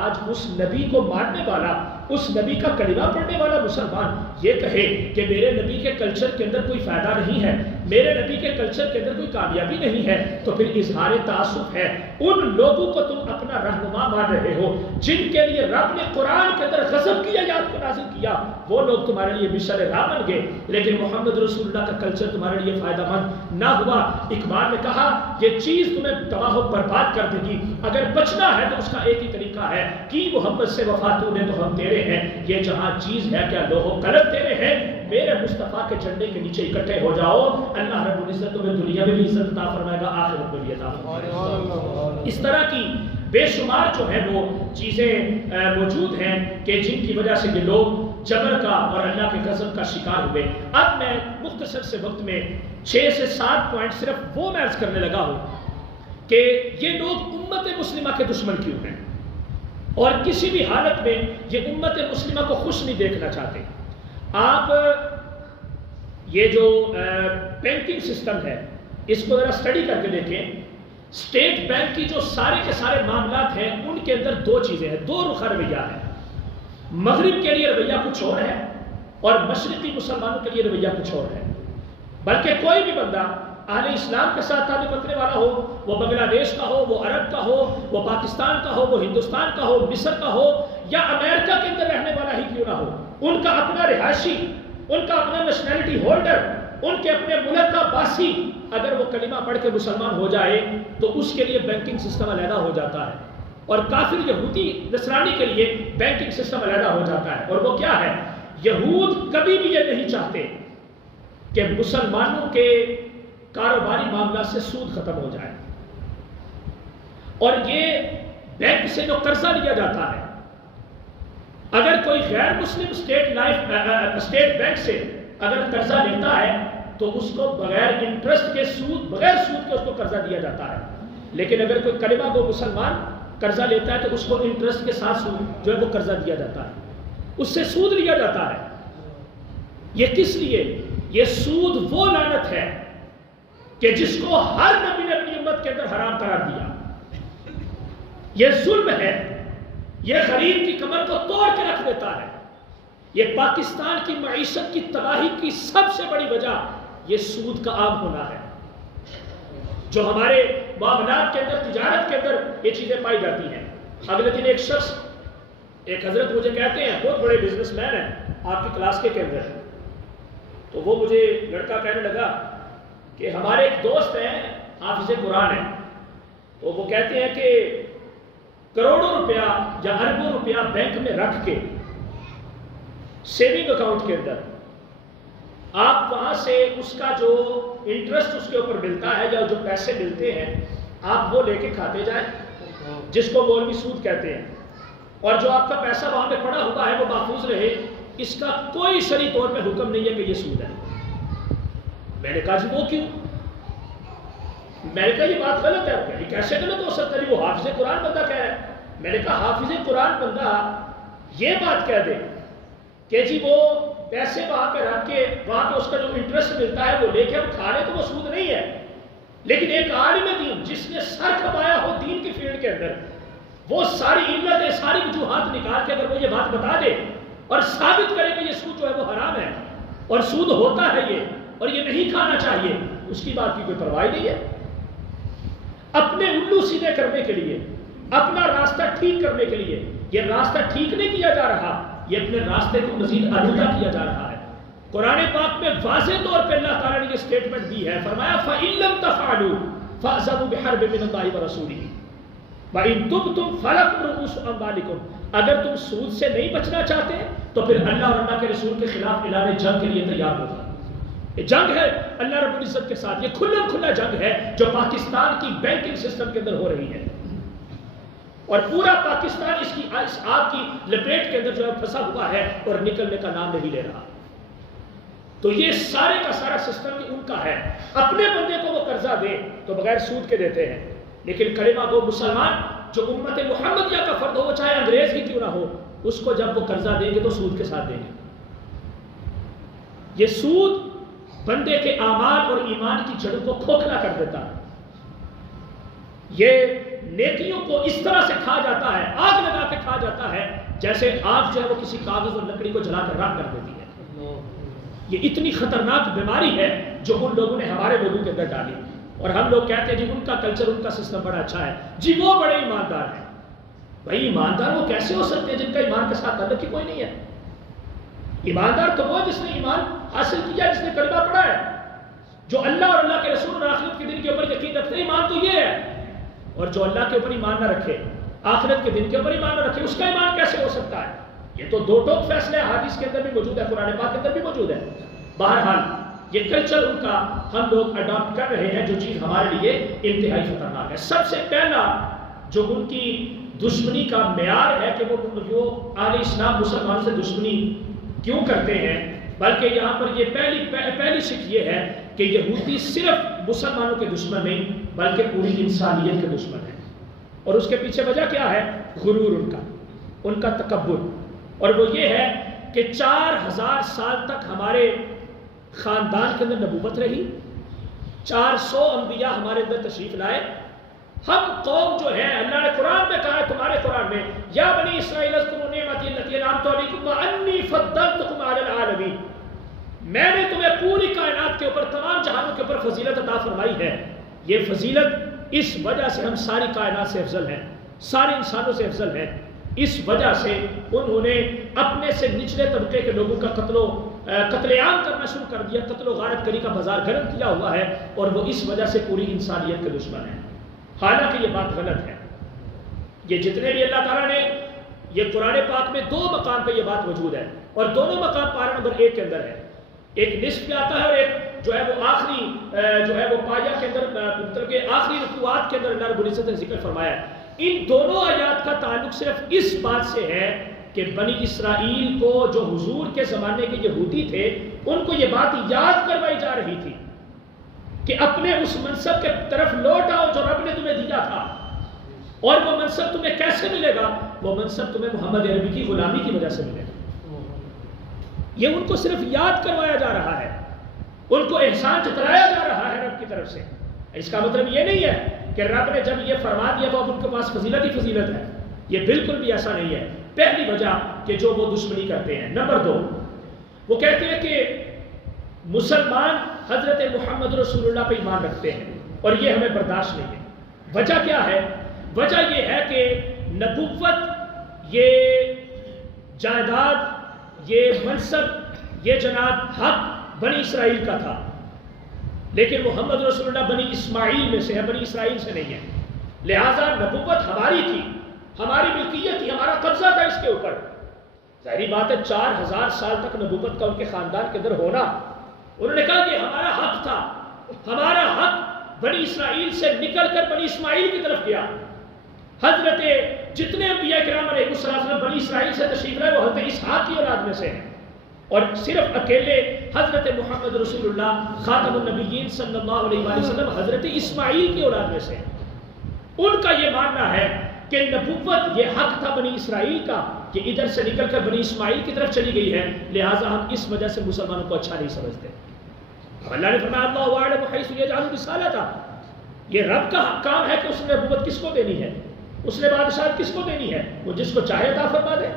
آج اس نبی کو ماننے والا, اس نبی کا کلمہ پڑھنے والا مسلمان یہ کہے کہ میرے نبی کے کلچر کے اندر کوئی فائدہ نہیں ہے, میرے نبی کے کلچر کے اندر کوئی کامیابی نہیں ہے, تو پھر اظہار تعصب ہے. ان لوگوں کو تم اپنا رہنما مان رہے ہو جن کے لیے رب نے قرآن کے اندر غضب کی آیات کو نازل کیا, وہ لوگ تمہارے لیے مشعل راہ بن گئے, لیکن محمد رسول اللہ کا کلچر تمہارے لیے فائدہ مند نہ ہوا. اقبال نے کہا یہ چیز تمہیں تباہ و برباد کر دے گی, اگر بچنا ہے تو اس کا ایک ہی طریقہ ہے کہ محمد سے وفا تو نے تو ہم تیرے ہیں, یہ جہاں چیز ہے کیا لوہ و قلم تیرے ہیں, میرے مصطفیٰ کے جھنڈے کے نیچے اکٹھے ہو جاؤ, اللہ رب العزت تمہیں دنیا میں بھی عزت عطا فرمائے گا, آخرت میں بھی عطا فرمائے گا. اس طرح کی بے شمار جو ہے وہ چیزیں موجود ہیں کہ جن کی وجہ سے یہ لوگ جبر کا اور اللہ کے غضب کا شکار ہوئے. اب میں مختصر سے وقت میں 6 سے 7 پوائنٹ صرف وہ میں عرض کرنے لگا ہوں کہ یہ لوگ امت مسلمہ کے دشمن کیوں ہیں اور کسی بھی حالت میں یہ امت مسلمہ کو خوش نہیں دیکھنا چاہتے. آپ یہ جو بینکنگ سسٹم ہے اس کو ذرا اسٹڈی کر کے دیکھیں. اسٹیٹ بینک کی جو سارے کے سارے معاملات ہیں ان کے اندر 2 چیزیں ہیں, 2 رخ رویہ ہے. مغرب کے لیے رویہ کچھ اور ہے اور مشرقی مسلمانوں کے لیے رویہ کچھ اور ہے. بلکہ کوئی بھی بندہ اہل اسلام کے ساتھ تعلق رکھنے والا ہو, وہ بنگلہ دیش کا ہو, وہ عرب کا ہو, وہ پاکستان کا ہو, وہ ہندوستان کا ہو, مصر کا ہو یا امریکہ کے اندر رہنے والا ہی کیوں نہ ہو, ان کا اپنا رہائشی, ان کا اپنا نیشنلٹی ہولڈر, ان کے اپنے ملک کا باسی, اگر وہ کلمہ پڑھ کے مسلمان ہو جائے تو اس کے لیے بینکنگ سسٹم علیحدہ ہو جاتا ہے, اور کافر یہودی نصرانی کے لیے بینکنگ سسٹم علیحدہ ہو جاتا ہے. اور وہ کیا ہے؟ یہود کبھی بھی یہ نہیں چاہتے کہ مسلمانوں کے کاروباری معاملات سے سود ختم ہو جائے, اور یہ بینک سے جو قرضہ لیا جاتا ہے, اگر کوئی غیر مسلم اسٹیٹ بینک سے اگر قرضہ لیتا ہے تو اس کو بغیر انٹرسٹ کے بغیر سود کے اس کو قرضہ دیا جاتا ہے. لیکن اگر کوئی کلمہ گو مسلمان قرضہ لیتا ہے تو اس کو انٹرسٹ کے ساتھ سود جو ہے وہ قرضہ دیا جاتا ہے, اس سے سود لیا جاتا ہے. یہ کس لیے؟ یہ سود وہ لعنت ہے کہ جس کو ہر نبی نے اپنی امت کے اندر حرام قرار دیا. یہ ظلم ہے, یہ غریب کی کمر کو توڑ کے رکھ دیتا ہے. یہ پاکستان کی معیشت کی تباہی کی سب سے بڑی وجہ یہ سود کا عام ہونا ہے. جو ہمارے معاملات کے اندر, تجارت کے اندر یہ چیزیں پائی جاتی ہیں. اگلے دن ایک شخص, ایک حضرت مجھے کہتے ہیں, بہت بڑے بزنس مین ہیں آپ کی کلاس کے اندر, تو وہ مجھے لڑکا کہنے لگا کہ ہمارے ایک دوست ہیں حافظ قرآن ہیں, تو وہ کہتے ہیں کہ کروڑوں روپیہ یا اربوں روپیہ بینک میں رکھ کے سیونگ اکاؤنٹ کے اندر آپ وہاں سے اس کا جو انٹرسٹ اس کے اوپر ملتا ہے یا جو پیسے ملتے ہیں آپ وہ لے کے کھاتے جائیں, جس کو مولوی سود کہتے ہیں, اور جو آپ کا پیسہ وہاں پہ پڑا ہوا ہے وہ محفوظ رہے. اس کا کوئی شرعی طور پہ حکم نہیں ہے کہ یہ سود ہے. میں نے کہا جی وہ کیوں؟ میں نے کہا یہ بات غلط ہے. یہ کیسے غلط ہو سکتا ہے؟ وہ حافظ قرآن بندہ کہہ رہا ہے. میں نے کہا حافظ قرآن بندہ یہ بات کہہ دے کہ جی وہ پیسے وہاں پہ رکھ کے وہاں پہ اس کا جو انٹرسٹ ملتا ہے وہ لے کے ہم کھا رہے تو وہ سود نہیں ہے. لیکن ایک عالم دین جس نے سر کھپایا ہو دین کی فیلڈ کے اندر, وہ ساری علتیں, ساری وجوہات نکال کے اگر وہ یہ بات بتا دے اور ثابت کرے کہ یہ سود جو ہے وہ حرام ہے اور سود ہوتا ہے یہ اور یہ نہیں کھانا چاہیے, اس کی بات کی کوئی پرواہ نہیں ہے. اپنے الو سیدھے کرنے کے لیے, اپنا راستہ ٹھیک کرنے کے لیے, یہ راستہ ٹھیک نہیں کیا جا رہا, یہ اپنے راستے کو مزید آلودہ کیا جا رہا ہے. قرآن پاک میں واضح طور پہ اللہ تعالیٰ نے یہ سٹیٹمنٹ دی ہے, فرمایا فَإِن لَمْ تَفْعَلُوا, فَأْذَنُوا بِحَرْبٍ مِّنَ اللَّهِ وَرَسُولِهِ وَإِن تُبْتُمْ فَلَكُمْ رُءُوسُ أَمْوَالِكُمْ، اگر تم سود سے نہیں بچنا چاہتے تو پھر اللہ اور اللہ کے رسول کے خلاف اعلان جنگ کے لیے تیار ہو جائے۔ یہ جنگ ہے اللہ رب العزت کے ساتھ، یہ کھلا جنگ ہے جو پاکستان کی بینکنگ سسٹم کے اندر ہو رہی ہے، اور پورا پاکستان اس آگ کی لپیٹ کے اندر جو ہے پھنسا ہوا ہے اور نکلنے کا نام نہیں لے رہا۔ تو یہ سارے کا سارا سسٹم ان کا ہے، اپنے بندے کو وہ قرضہ دے تو بغیر سود کے دیتے ہیں، لیکن کلمہ گو مسلمان جو امت محمدیہ کا فرد ہو، وہ چاہے انگریز ہی کیوں نہ ہو، اس کو جب وہ قرضہ دیں گے تو سود کے ساتھ دیں گے۔ یہ سود بندے کے اعمال اور ایمان کی جڑوں کو کھوکھلا کر دیتا ہے، یہ نیکیوں کو اس طرح سے کھا جاتا ہے، آگ لگا کے کھا جاتا ہے جیسے آگ جو ہے وہ کسی کاغذ اور لکڑی کو جلا کر راکھ کر دیتی ہے۔ یہ اتنی خطرناک بیماری ہے جو ان لوگوں نے ہمارے لوگوں کے اندر ڈالی، اور ہم لوگ کہتے ہیں جی ان کا کلچر، ان کا سسٹم بڑا اچھا ہے، جی وہ بڑے ایماندار ہیں۔ بھائی ایماندار وہ کیسے ہو سکتے ہیں جن کا ایمان کے ساتھ تعلق ہی کوئی نہیں ہے؟ ایماندار تو وہ جس نے ایمان حاصل کیا، جس نے کلمہ پڑھا ہے، جو اللہ اور اللہ کے رسول اور آخرت کے دن کے اوپر یقین رکھتے ہیں۔ ایمان تو یہ ہے، اور جو اللہ کے اوپر ایمان نہ رکھے، آخرت کے دن کے اوپر ایمان نہ رکھے، اس کا ایمان کیسے ہو سکتا ہے؟ یہ تو دو ٹوک فیصلے حدیث کے اندر بھی موجود ہے، قرآن پاک کے اندر بھی موجود ہے۔ بہرحال یہ کلچر ان کا ہم لوگ اڈاپٹ کر رہے ہیں، جو چیز ہمارے لیے انتہائی خطرناک ہے۔ سب سے پہلا جو ان کی دشمنی کا معیار ہے کہ وہ اہل اسلام مسلمان سے دشمنی کیوں کرتے ہیں، بلکہ یہاں پر یہ پہلی شک یہ ہے کہ یہودی صرف مسلمانوں کے دشمن نہیں بلکہ پوری انسانیت کے دشمن ہیں، اور اس کے پیچھے وجہ کیا ہے؟ غرور ان کا تکبر، اور وہ یہ ہے کہ 4000 سال تک ہمارے خاندان کے اندر نبوت رہی، 400 انبیاء ہمارے اندر تشریف لائے، ہم قوم جو ہے اللہ نے قرآن میں کہا ہے، تمہارے قرآن میں یا بنی اسرائیل اذکروا نعمتی التی انعمت علیکم وانی فضلتکم علی العالمین، میں نے تمہیں پوری کائنات کے اوپر، تمام جہانوں کے اوپر فضیلت عطا فرمائی ہے۔ یہ فضیلت اس وجہ سے ہم ساری کائنات سے افضل ہیں، سارے انسانوں سے افضل ہیں، اس وجہ سے انہوں نے اپنے سے نچلے طبقے کے لوگوں کا قتل عام کرنا شروع کر دیا، قتل و غارت گری کا بازار گرم کیا ہوا ہے، اور وہ اس وجہ سے پوری انسانیت کے دشمن ہیں۔ حالانکہ یہ بات غلط ہے۔ یہ جتنے بھی اللہ تعالیٰ نے، یہ قرآن پاک میں 2 مقام پہ یہ بات موجود ہے، اور دونوں مقام پارہ نمبر 1 کے اندر ہے، ایک نصف میں آتا ہے اور ایک جو ہے وہ آخری جو ہے وہ پایہ کے اندر، مطلب کہ آخری رکوعات کے اندر اللہ رب العزت نے ذکر فرمایا ہے۔ ان دونوں آیات کا تعلق صرف اس بات سے ہے کہ بنی اسرائیل کو جو حضور کے زمانے کے یہودی تھے، ان کو یہ بات یاد کروائی جا رہی تھی کہ اپنے اس منصب کے طرف لوٹ آؤ جو رب نے تمہیں دیا تھا، اور وہ منصب تمہیں کیسے ملے گا؟ وہ منصب تمہیں محمد عربی کی غلامی کی وجہ سے ملے گا۔ یہ ان کو صرف یاد کروایا جا رہا ہے، ان کو احسان جتلایا جا رہا ہے رب کی طرف سے۔ اس کا مطلب یہ نہیں ہے کہ رب نے جب یہ فرما دیا تو اب ان کے پاس فضیلت ہی فضیلت ہے، یہ بالکل بھی ایسا نہیں ہے۔ پہلی وجہ کہ جو وہ دشمنی کرتے ہیں۔ نمبر 2، وہ کہتے ہیں کہ مسلمان حضرت محمد رسول اللہ پہ ایمان رکھتے ہیں اور یہ ہمیں برداشت نہیں ہے۔ وجہ کیا ہے؟ وجہ یہ ہے کہ نبوت، یہ جائیداد، یہ منصب، یہ جناب حق بنی اسرائیل کا تھا، لیکن محمد رسول اللہ بنی اسماعیل میں سے ہے، بنی اسرائیل سے نہیں ہے، لہٰذا نبوت ہماری تھی، ہماری ملکیت تھی، ہمارا قبضہ تھا اس کے اوپر۔ ظاہری بات ہے 4000 سال تک نبوت کا ان کے خاندان کے اندر ہونا، انہوں نے کہا کہ ہمارا حق تھا، ہمارا حق بنی اسرائیل سے نکل کر بنی اسماعیل کی طرف گیا۔ حضرت جتنے انبیاء کرام علیہ السلام بنی اسرائیل سے تشریف لائے وہ حضرت اسحاق کی اولاد میں سے ہیں، اور صرف اکیلے حضرت محمد رسول اللہ خاتم النبیین صلی اللہ علیہ وآلہ وسلم حضرت اسماعیل کی اولاد میں سے ہیں۔ ان کا یہ ماننا ہے کہ نبوت یہ حق تھا بنی اسرائیل کا کہ ادھر سے نکل کر بنی اسماعیل کی طرف چلی گئی ہے، لہٰذا ہم اس وجہ سے مسلمانوں کو اچھا نہیں سمجھتے۔ اب اللہ نے فرمایا اللہ اعلم حیث یجعل رسالتہ، یہ رب کا کام ہے کہ اس نے نبوت کس کو دینی ہے، اس نے بادشاہت کس کو دینی ہے، وہ جس کو چاہے عطا فرما دے۔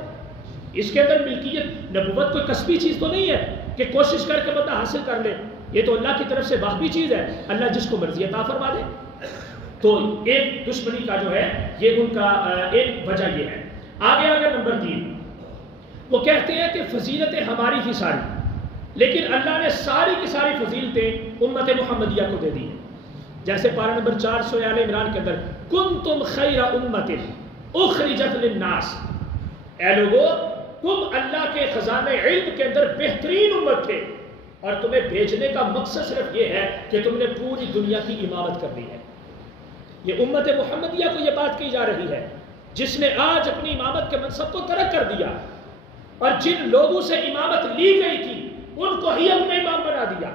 اس کے اندر ملکیت، نبوت کوئی کسبی چیز تو نہیں ہے کہ کوشش کر کے بندہ حاصل کر لے، یہ تو اللہ کی طرف سے واقعی چیز ہے، اللہ جس کو مرضی عطا فرما دے۔ تو ایک دشمنی کا جو ہے یہ ان کا ایک وجہ یہ ہے۔ آگے نمبر 3، وہ کہتے ہیں کہ فضیلتیں ہماری ہی ساری، لیکن اللہ نے ساری کی ساری فضیلتیں امت محمدیہ کو دے دی ہیں۔ جیسے پارہ نمبر 400 آل عمران کے اندر کنتم خیر امت اخرجت للناس، اے لوگو تم اللہ کے خزانے علم کے اندر بہترین امت تھے، اور تمہیں بھیجنے کا مقصد صرف یہ ہے کہ تم نے پوری دنیا کی امامت کر دی ہے۔ یہ امت محمدیہ کو یہ بات کی جا رہی ہے جس نے آج اپنی امامت کے منصب کو ترک کر دیا، اور جن لوگوں سے امامت لی گئی تھی ان کو ہی اپنے امام بنا دیا،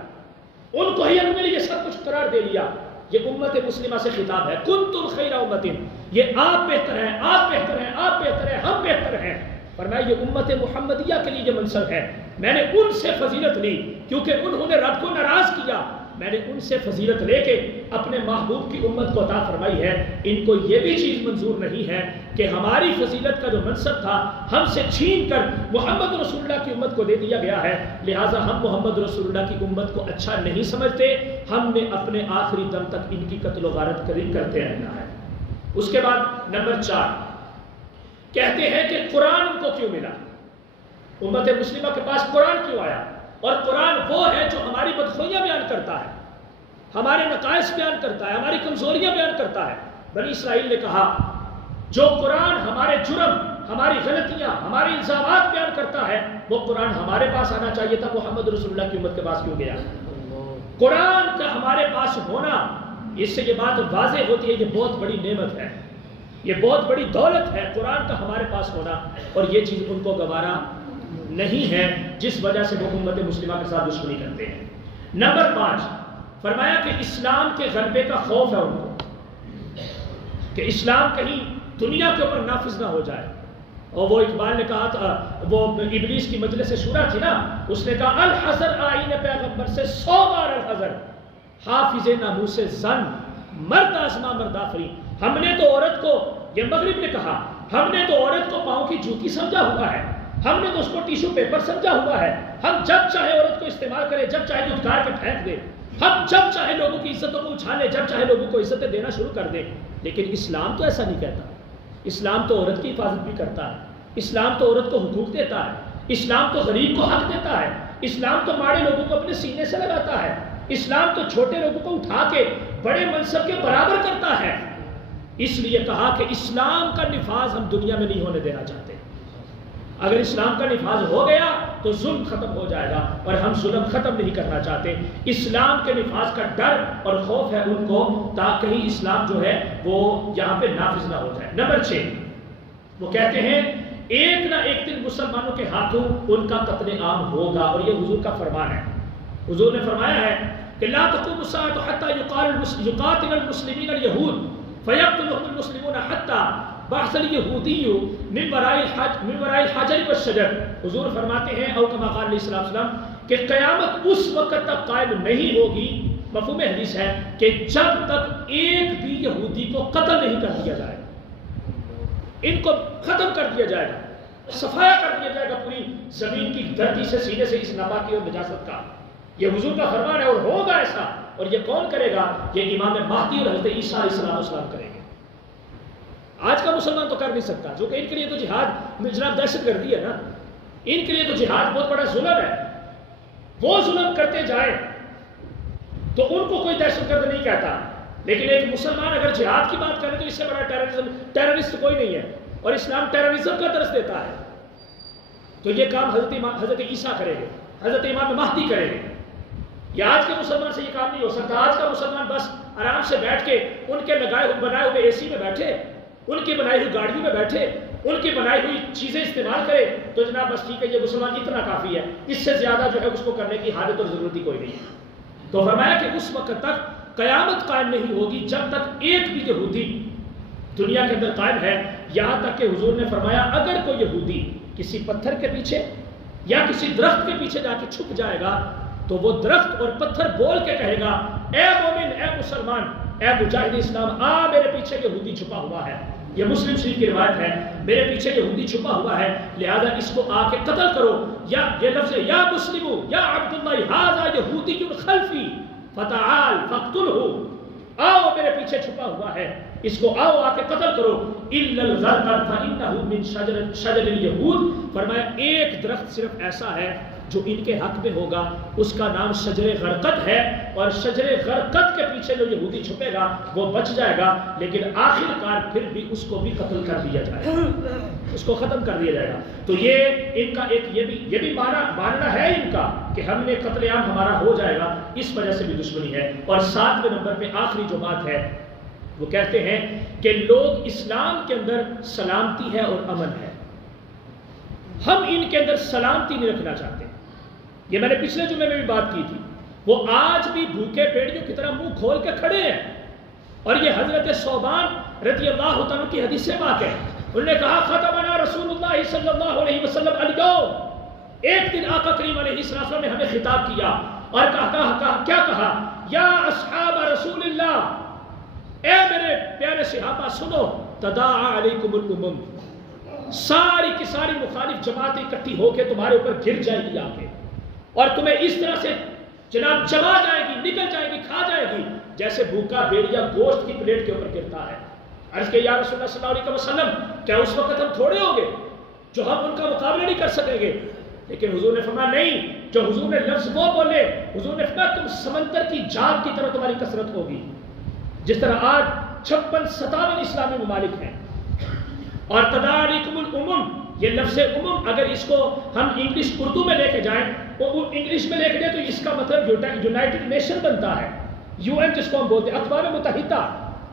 ان کو ہی اپنے لیے سب کچھ قرار دے لیا۔ یہ امت مسلمہ سے خطاب ہے، کنتم خیر امت، یہ آپ بہتر ہیں، آپ بہتر ہیں، آپ بہتر ہیں، ہم بہتر ہیں۔ فرمایا یہ امت محمدیہ کے لیے یہ منصب ہے، میں نے ان سے فضیلت لی کیونکہ انہوں نے رب کو ناراض کیا، میں نے ان سے فضیلت لے کے اپنے محبوب کی امت کو عطا فرمائی ہے۔ ان کو یہ بھی چیز منظور نہیں ہے کہ ہماری فضیلت کا جو منصب تھا ہم سے چھین کر محمد رسول اللہ کی امت کو دے دیا گیا ہے، لہٰذا ہم محمد رسول اللہ کی امت کو اچھا نہیں سمجھتے، ہم نے اپنے آخری دم تک ان کی قتل و غارت کرتے رہنا ہے۔ اس کے بعد نمبر 4 کہتے ہیں کہ قرآن ان کو کیوں ملا، امت مسلمہ کے پاس قرآن کیوں آیا؟ اور قرآن وہ ہے جو ہماری بدخوئیاں بیان کرتا ہے، ہمارے نقائص بیان کرتا ہے، ہماری کمزوریاں بیان کرتا ہے۔ بنی اسرائیل نے کہا جو قرآن ہمارے جرم، ہماری غلطیاں، ہمارے الزامات بیان کرتا ہے وہ قرآن ہمارے پاس آنا چاہیے تھا، محمد رسول اللہ کی امت کے پاس کیوں گیا؟ قرآن کا ہمارے پاس ہونا، اس سے یہ بات واضح ہوتی ہے یہ بہت بڑی نعمت ہے، یہ بہت بڑی دولت ہے قرآن کا ہمارے پاس ہونا، اور یہ چیز ان کو گوارا نہیں ہے جس وجہ سے وہ امت مسلمہ کے ساتھ دشمنی کرتے ہیں۔ نمبر 5 فرمایا کہ اسلام کے غلبے کا خوف ہے ان کو، کہ اسلام کہیں دنیا کے اوپر نافذ نہ ہو جائے۔ اور وہ اقبال نے کہا تھا، وہ ابلیس کی مجلس شورا تھی نا، اس نے کہا الحذر آئین پیغمبر سے 100 بار الحذر، حافظ ناموس زن مرد آزما مرد آفری۔ ہم نے تو عورت کو، یہ مغرب نے کہا، ہم نے تو عورت کو پاؤں کی جوتی سمجھا ہوا ہے، ہم نے تو اس کو ٹیشو پیپر سمجھا ہوا ہے، ہم جب چاہے عورت کو استعمال کریں، جب چاہے دھتکار کے پھینک دیں، ہم جب چاہے لوگوں کی عزتوں کو اچھالیں، جب چاہے لوگوں کو عزتیں دینا شروع کر دیں۔ لیکن اسلام تو ایسا نہیں کہتا، اسلام تو عورت کی حفاظت بھی کرتا ہے، اسلام تو عورت کو حقوق دیتا ہے، اسلام تو غریب کو حق دیتا ہے، اسلام تو ماڑے لوگوں کو اپنے سینے سے لگاتا ہے، اسلام تو چھوٹے لوگوں کو اٹھا کے بڑے منصب کے برابر کرتا ہے۔ اس لیے کہا کہ اسلام کا نفاذ ہم دنیا میں نہیں ہونے دینا چاہتے، اگر اسلام کا نفاذ ہو گیا تو ظلم ختم ہو جائے گا، اور ہم ظلم ختم نہیں کرنا چاہتے۔ اسلام کے نفاذ کا ڈر اور خوف ہے ان کو، تاکہ اسلام جو ہے وہ یہاں پہ نافذ نہ ہو جائے۔ نمبر 6 وہ کہتے ہیں ایک نہ ایک دن مسلمانوں کے ہاتھوں ان کا قتل عام ہوگا، اور یہ حضور کا فرمان ہے۔ حضور نے فرمایا ہے کہ لا تقوم الساعة حتى يقاتل المسلمين اليهود فيقتلهم المسلمون حتى بعث اليهودي من وراء الحجر والشجر۔ حضور فرماتے ہیں او کما قال علیہ السلام کہ قیامت اس وقت تک قائم نہیں ہوگی، مفہوم حدیث ہے کہ جب تک ایک بھی یہودی کو قتل نہیں کر دیا جائے، ان کو ختم کر دیا جائے گا، صفایا کر دیا جائے گا پوری زمین کی دھرتی سے، سینے سے اس ناپاکی اور نجاست کا۔ یہ حضور کا فرمان ہے، اور ہوگا ایسا۔ اور یہ کون کرے گا؟ یہ امام مہدی اور حضرت عیسیٰ علیہ السلام کریں گے۔ آج کا مسلمان تو کر نہیں سکتا، جو کہ ان کے لیے تو جہاد جناب دہشت گردی ہے نا، ان کے لیے تو جہاد بہت بڑا ظلم ہے۔ وہ ظلم کرتے جائیں تو ان کو کوئی دہشت گرد نہیں کہتا، لیکن ایک مسلمان اگر جہاد کی بات کرے تو اس سے بڑا ٹیررسٹ کوئی نہیں ہے، اور اسلام ٹیررزم کا درس دیتا ہے۔ تو یہ کام حضرت عیسیٰ کریں گے، حضرت امام مہدی کریں گے۔ یا آج کے مسلمان سے یہ کام نہیں ہو سکتا۔ آج کا مسلمان بس آرام سے بیٹھ کے ان کے بنائے ہوئے اے سی میں بیٹھے، ان کی بنائی ہوئی گاڑیوں میں بیٹھے، ان کی بنائی ہوئی چیزیں استعمال کرے تو جناب بس ٹھیک ہے، یہ مسلمان اتنا کافی ہے، اس سے زیادہ جو ہے اس کو کرنے کی حاجت اور ضرورت ہی کوئی نہیں ہے۔ تو فرمایا کہ اس وقت تک قیامت قائم نہیں ہوگی جب تک ایک بھی یہودی دنیا کے اندر قائم ہے، یہاں تک کہ حضور نے فرمایا اگر کوئی یہودی کسی پتھر کے پیچھے یا کسی درخت کے پیچھے جا کے چھپ جائے گا تو وہ درخت اور پتھر بول کے کہے گا اے مومن، اے مسلمان، اے مجاہد اسلام، آ میرے پیچھے یہودی چھپا ہوا ہے۔ یہ مسلم شریف کی روایت ہے، میرے پیچھے یہودی چھپا ہوا ہے، لہذا اس کو آ کے قتل کرو۔ یا یہ لفظ یا مسلمو یا عبداللہ ھذا یہودی خلفی فتعال فاقتلہ، آؤ میرے پیچھے چھپا ہوا ہے، اس کو آؤ آ کے قتل کرو. الا الغرقد فانه من شجر اليهود. فرمایا ایک درخت صرف ایسا ہے جو ان کے حق میں ہوگا، اس کا نام شجر غرقد ہے، اور شجر غرقد کے پیچھے جو یہودی چھپے گا وہ بچ جائے گا، لیکن آخر کار پھر بھی اس کو بھی قتل کر دیا جائے گا، اس کو ختم کر دیا جائے گا. تو یہ ان کا ایک یہ بھی ماننا ہے ان کا کہ ہم نے قتل عام ہمارا ہو جائے گا، اس وجہ سے بھی دشمنی ہے. اور 7ویں نمبر پہ آخری جو بات ہے وہ کہتے ہیں کہ لوگ اسلام کے اندر سلامتی ہے اور امن ہے، ہم ان کے اندر سلامتی نہیں رکھنا چاہتے. یہ میں نے پچھلے جمعے میں بھی بات کی تھی، وہ آج بھی بھوکے پیڑیوں کی طرح منہ کھول کے کھڑے ہیں. اور یہ حضرت ثوبان رضی اللہ عنہ کی حدیث سے بات ہے، انہوں نے کہا خطبنا رسول اللہ صلی اللہ علیہ وسلم اليوم. ایک دن آقا کریم علیہ السلام نے ہمیں خطاب کیا اور کیا کہا؟ یا اصحاب رسول اللہ، اے میرے پیارے صحابہ سنو، تداعى علیکم الامم، ساری کی ساری مخالف جماعتیں اکٹھی ہو کے تمہارے اوپر گر جائے گی آ کے، اور تمہیں اس طرح سے جناب جما جائے گی، نکل جائے گی، کھا جائے گی جیسے بھوکا بھیڑیا گوشت کی پلیٹ کے اوپر گرتا ہے. عرض کہ یا رسول اللہ صلی اللہ علیہ وسلم، کیا اس وقت ہم تھوڑے ہوں گے جو ہم ان کا مقابلہ نہیں کر سکیں گے؟ لیکن حضور نے فرمایا نہیں، جو حضور نے لفظ وہ بولے، حضور نے فرمایا تم سمندر کی جھاگ کی طرح تمہاری کثرت ہوگی. جس طرح آج 56-57 اسلامی ممالک ہیں. اور تداعى علیکم الامم، یہ لفظ امم اگر اس کو ہم انگلش اردو میں لے کے جائیں، انگلش میں لے کے جائیں تو اس کا مطلب یونائٹڈ نیشن بنتا ہے، یو این جس کو ہم بولتے ہیں، اقوام متحدہ.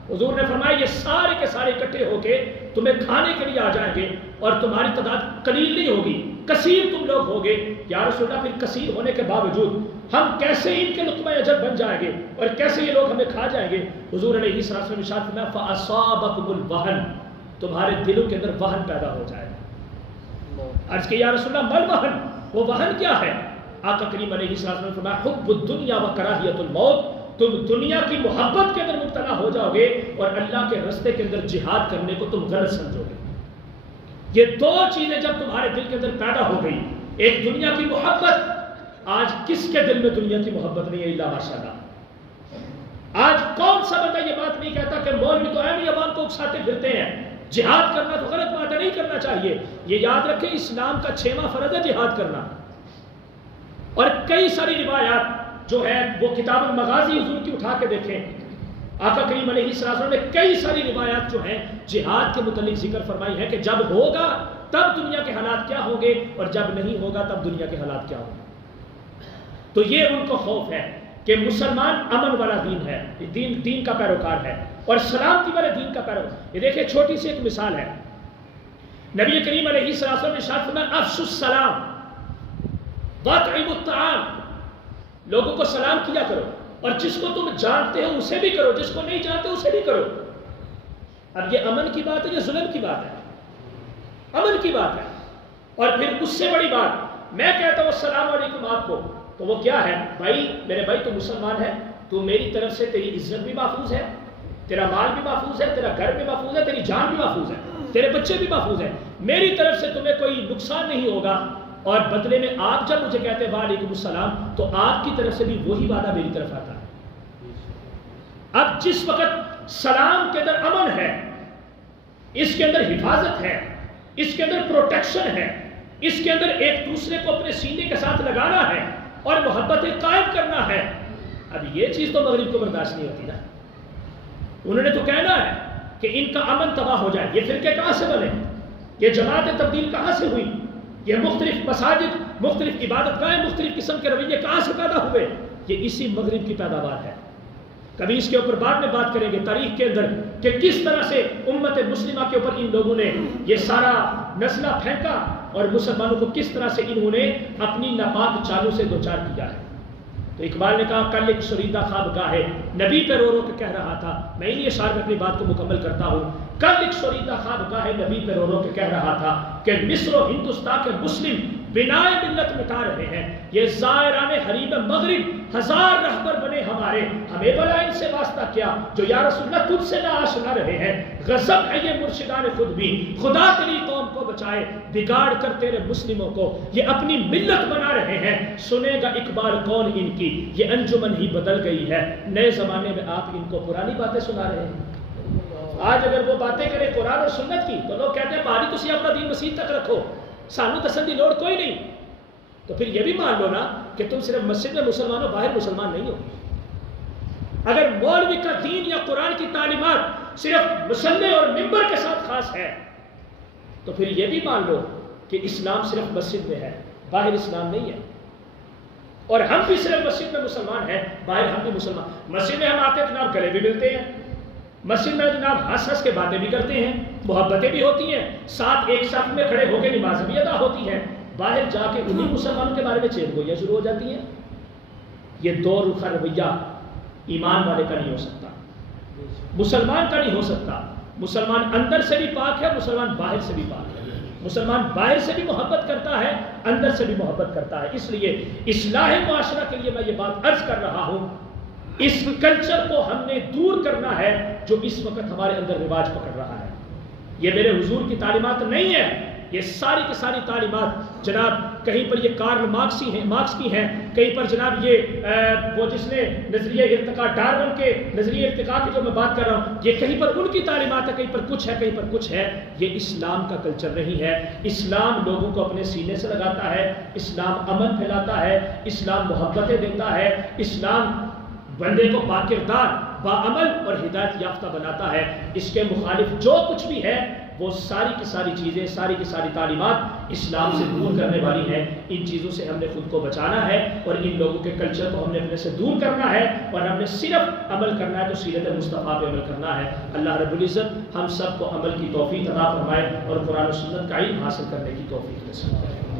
حضور نے فرمایا یہ سارے کے سارے اکٹھے ہو کے تمہیں کھانے کے لیے آ جائیں گے، اور تمہاری تعداد قلیل نہیں ہوگی، کثیر تم لوگ ہوگے. یا رسول اللہ، پھر کثیر ہونے کے باوجود ہم کیسے ان کے لقمہ اجر بن جائیں گے اور کیسے یہ لوگ ہمیں کھا جائیں گے؟ حضور علیہ الصلوۃ والسلام نے ارشاد فرمایا فاصابکم الوہن، تمہارے دلوں کے اندر وہن پیدا ہو جائے. عرض کہ یا رسول اللہ مل وہن، وہ وہن کیا ہے؟ آقا کریم علیہ السلام نے فرمایا حب الدنیا و کراہیت الموت، تم دنیا کی محبت کے اندر مبتلا ہو جاؤ گے اور اللہ کے راستے کے اندر جہاد کرنے کو تم غلط سمجھو گے. یہ دو چیزیں جب تمہارے دل کے اندر پیدا ہو گئی، ایک دنیا کی محبت، آج کس کے دل میں دنیا کی محبت نہیں ہے؟ اللہ ماشاءاللہ. آج کون سا بندہ یہ بات نہیں کہتا کہ مولوی تو اہم عوام کو اکساتے پھرتے ہیں، جہاد کرنا تو غلط بات ہے، نہیں کرنا چاہیے. یہ یاد رکھیں اسلام کا 6واں فرض ہے جہاد کرنا. اور کئی ساری روایات جو ہے وہ کتاب المغازی حضور کی اٹھا کے دیکھیں، آقا کریم علیہ السلام نے کئی ساری روایات جو ہیں جہاد کے متعلق ذکر فرمائی ہے کہ جب ہوگا تب دنیا کے حالات کیا ہوں گے اور جب نہیں ہوگا تب دنیا کے حالات کیا ہوں گے. تو یہ ان کو خوف ہے کہ مسلمان امن والا دین ہے، دین کا پیروکار ہے اور سلامتی والے دین کا پیروکار. یہ دیکھیں چھوٹی سی ایک مثال ہے، نبی کریم علیہ السلام نے ارشاد فرمایا افشوا السلام واطعموا الطعام، لوگوں کو سلام کیا کرو اور جس کو تم جانتے ہو اسے بھی کرو، جس کو نہیں جانتے اسے بھی کرو. اب یہ امن کی بات ہے یا ظلم کی بات ہے؟ امن کی بات ہے. اور پھر اس سے بڑی بات میں کہتا ہوں السلام علیکم آپ کو، تو وہ کیا ہے؟ بھائی میرے بھائی تو مسلمان ہے، تو میری طرف سے تیری عزت بھی محفوظ ہے، تیرا مال بھی محفوظ ہے، تیرا گھر بھی محفوظ ہے، تیری جان بھی محفوظ ہے، تیرے بچے بھی محفوظ ہیں، میری طرف سے تمہیں کوئی نقصان نہیں ہوگا. اور بدلے میں آپ جب مجھے کہتے ہیں وعلیکم السلام تو آپ کی طرف سے بھی وہی وعدہ میری طرف آتا ہے. اب جس وقت سلام کے اندر امن ہے، اس کے اندر حفاظت ہے، اس کے اندر پروٹیکشن ہے، اس کے اندر ایک دوسرے کو اپنے سینے کے ساتھ لگانا ہے اور محبتیں قائم کرنا ہے. اب یہ چیز تو مغرب کو برداشت نہیں ہوتی نا. انہوں نے تو کہنا ہے کہ ان کا امن تباہ ہو جائے. یہ فرقے کہاں سے بنے؟ یہ جماعت تبدیل کہاں سے ہوئی؟ یہ مختلف مساجد، مختلف عبادت گاہیں، مختلف قسم کے رویے کہاں سے پیدا ہوئے؟ یہ اسی مغرب کی پیداوار ہے. کبھی اس کے اوپر بعد میں بات کریں گے تاریخ کے اندر کہ کس طرح سے امت مسلمہ کے اوپر ان لوگوں نے یہ سارا نسلہ پھینکا اور مسلمانوں کو کس طرح سے انہوں نے اپنی ناپاک چالوں سے دوچار کیا ہے. تو اقبال نے کہا کل ایک شریدہ خوابگاہ ہے، نبی پہ رو رو کے کہہ رہا تھا. میں انہی اشعار میں اپنی بات کو مکمل کرتا ہوں. کل ایک شریدہ خوابگاہ ہے، نبی پہ رو رو کے کہہ رہا تھا کہ مصر و ہندوستان کے مسلم بنائے ملت مٹا رہے ہیں. یہ زائران حریم مغرب ہزار رہبر بنے ہمارے، ہمیں بلا ان سے واسطہ کیا جو یا رسول اللہ تجھ سے نہ آشنا رہے ہیں. غضب ہے یہ مرشدان خود بھی، خدا تیری قوم کو بچائے بگاڑ کر تیرے مسلموں کو یہ اپنی ملت بنا رہے ہیں. سنے گا اقبال کون ان کی، یہ انجمن ہی بدل گئی ہے. نئے زمانے میں آپ ان کو پرانی باتیں سنا رہے ہیں. آج اگر وہ باتیں کرے قرآن اور سنت کی تو لوگ کہتے ہیں بھاری تسی اپنا دین مسیح تک رکھو، سانو دسن دی لوڑ کوئی نہیں۔ تو پھر یہ بھی مان لو نا کہ تم صرف مسجد میں مسلمان ہو، باہر مسلمان نہیں ہو۔ اگر مولوی کا دین یا قرآن کی تعلیمات صرف مصلی اور ممبر کے ساتھ خاص ہے تو پھر یہ بھی مان لو کہ اسلام صرف مسجد میں ہے، باہر اسلام نہیں ہے۔ اور ہم بھی صرف مسجد میں مسلمان ہیں، باہر ہم بھی مسلمان۔ مسجد میں ہم آتے ہیں جناب گلے بھی ملتے ہیں، مسجد میں جناب ہنس ہنس کے باتیں بھی کرتے ہیں، محبتیں بھی ہوتی ہیں، ساتھ ایک صف میں کھڑے ہو کے نماز بھی ادا ہوتی ہے۔ باہر جا کے انہیں مسلمانوں کے بارے میں چیت گوئیاں شروع ہو جاتی ہیں۔ یہ دو رخا رویہ ایمان والے کا نہیں ہو سکتا، مسلمان کا نہیں ہو سکتا۔ مسلمان اندر سے بھی پاک ہے، مسلمان باہر سے بھی پاک ہے۔ مسلمان باہر سے بھی محبت کرتا ہے، اندر سے بھی محبت کرتا ہے۔ اس لیے اصلاح معاشرہ کے لیے میں یہ بات عرض کر رہا ہوں، اس کلچر کو ہم نے دور کرنا ہے جو اس وقت ہمارے اندر رواج پکڑ رہا ہے۔ یہ میرے حضور کی تعلیمات نہیں ہے، یہ ساری کی ساری تعلیمات جناب کہیں پر یہ کارل مارکس کی ہیں، کہیں پر جناب یہ وہ جس نے نظریہ ارتقاء، ڈارون کے نظریہ ارتقاء کی جو میں بات کر رہا ہوں، یہ کہیں پر ان کی تعلیمات ہے، کہیں پر کچھ ہے، کہیں پر کچھ ہے۔ یہ اسلام کا کلچر نہیں ہے۔ اسلام لوگوں کو اپنے سینے سے لگاتا ہے، اسلام امن پھیلاتا ہے، اسلام محبتیں دیتا ہے، اسلام بندے کو باکردار، باعمل اور ہدایت یافتہ بناتا ہے۔ اس کے مخالف جو کچھ بھی ہے وہ ساری کی ساری چیزیں، ساری کی ساری تعلیمات اسلام سے دور کرنے والی ہیں۔ ان چیزوں سے ہم نے خود کو بچانا ہے اور ان لوگوں کے کلچر کو ہم نے اپنے سے دور کرنا ہے، اور ہم نے صرف عمل کرنا ہے تو سیرت مصطفیٰ پہ عمل کرنا ہے۔ اللہ رب العزت ہم سب کو عمل کی توفیق عطا فرمائے اور قرآن و سنت کا علم حاصل کرنے کی توفیق نصیب کرے۔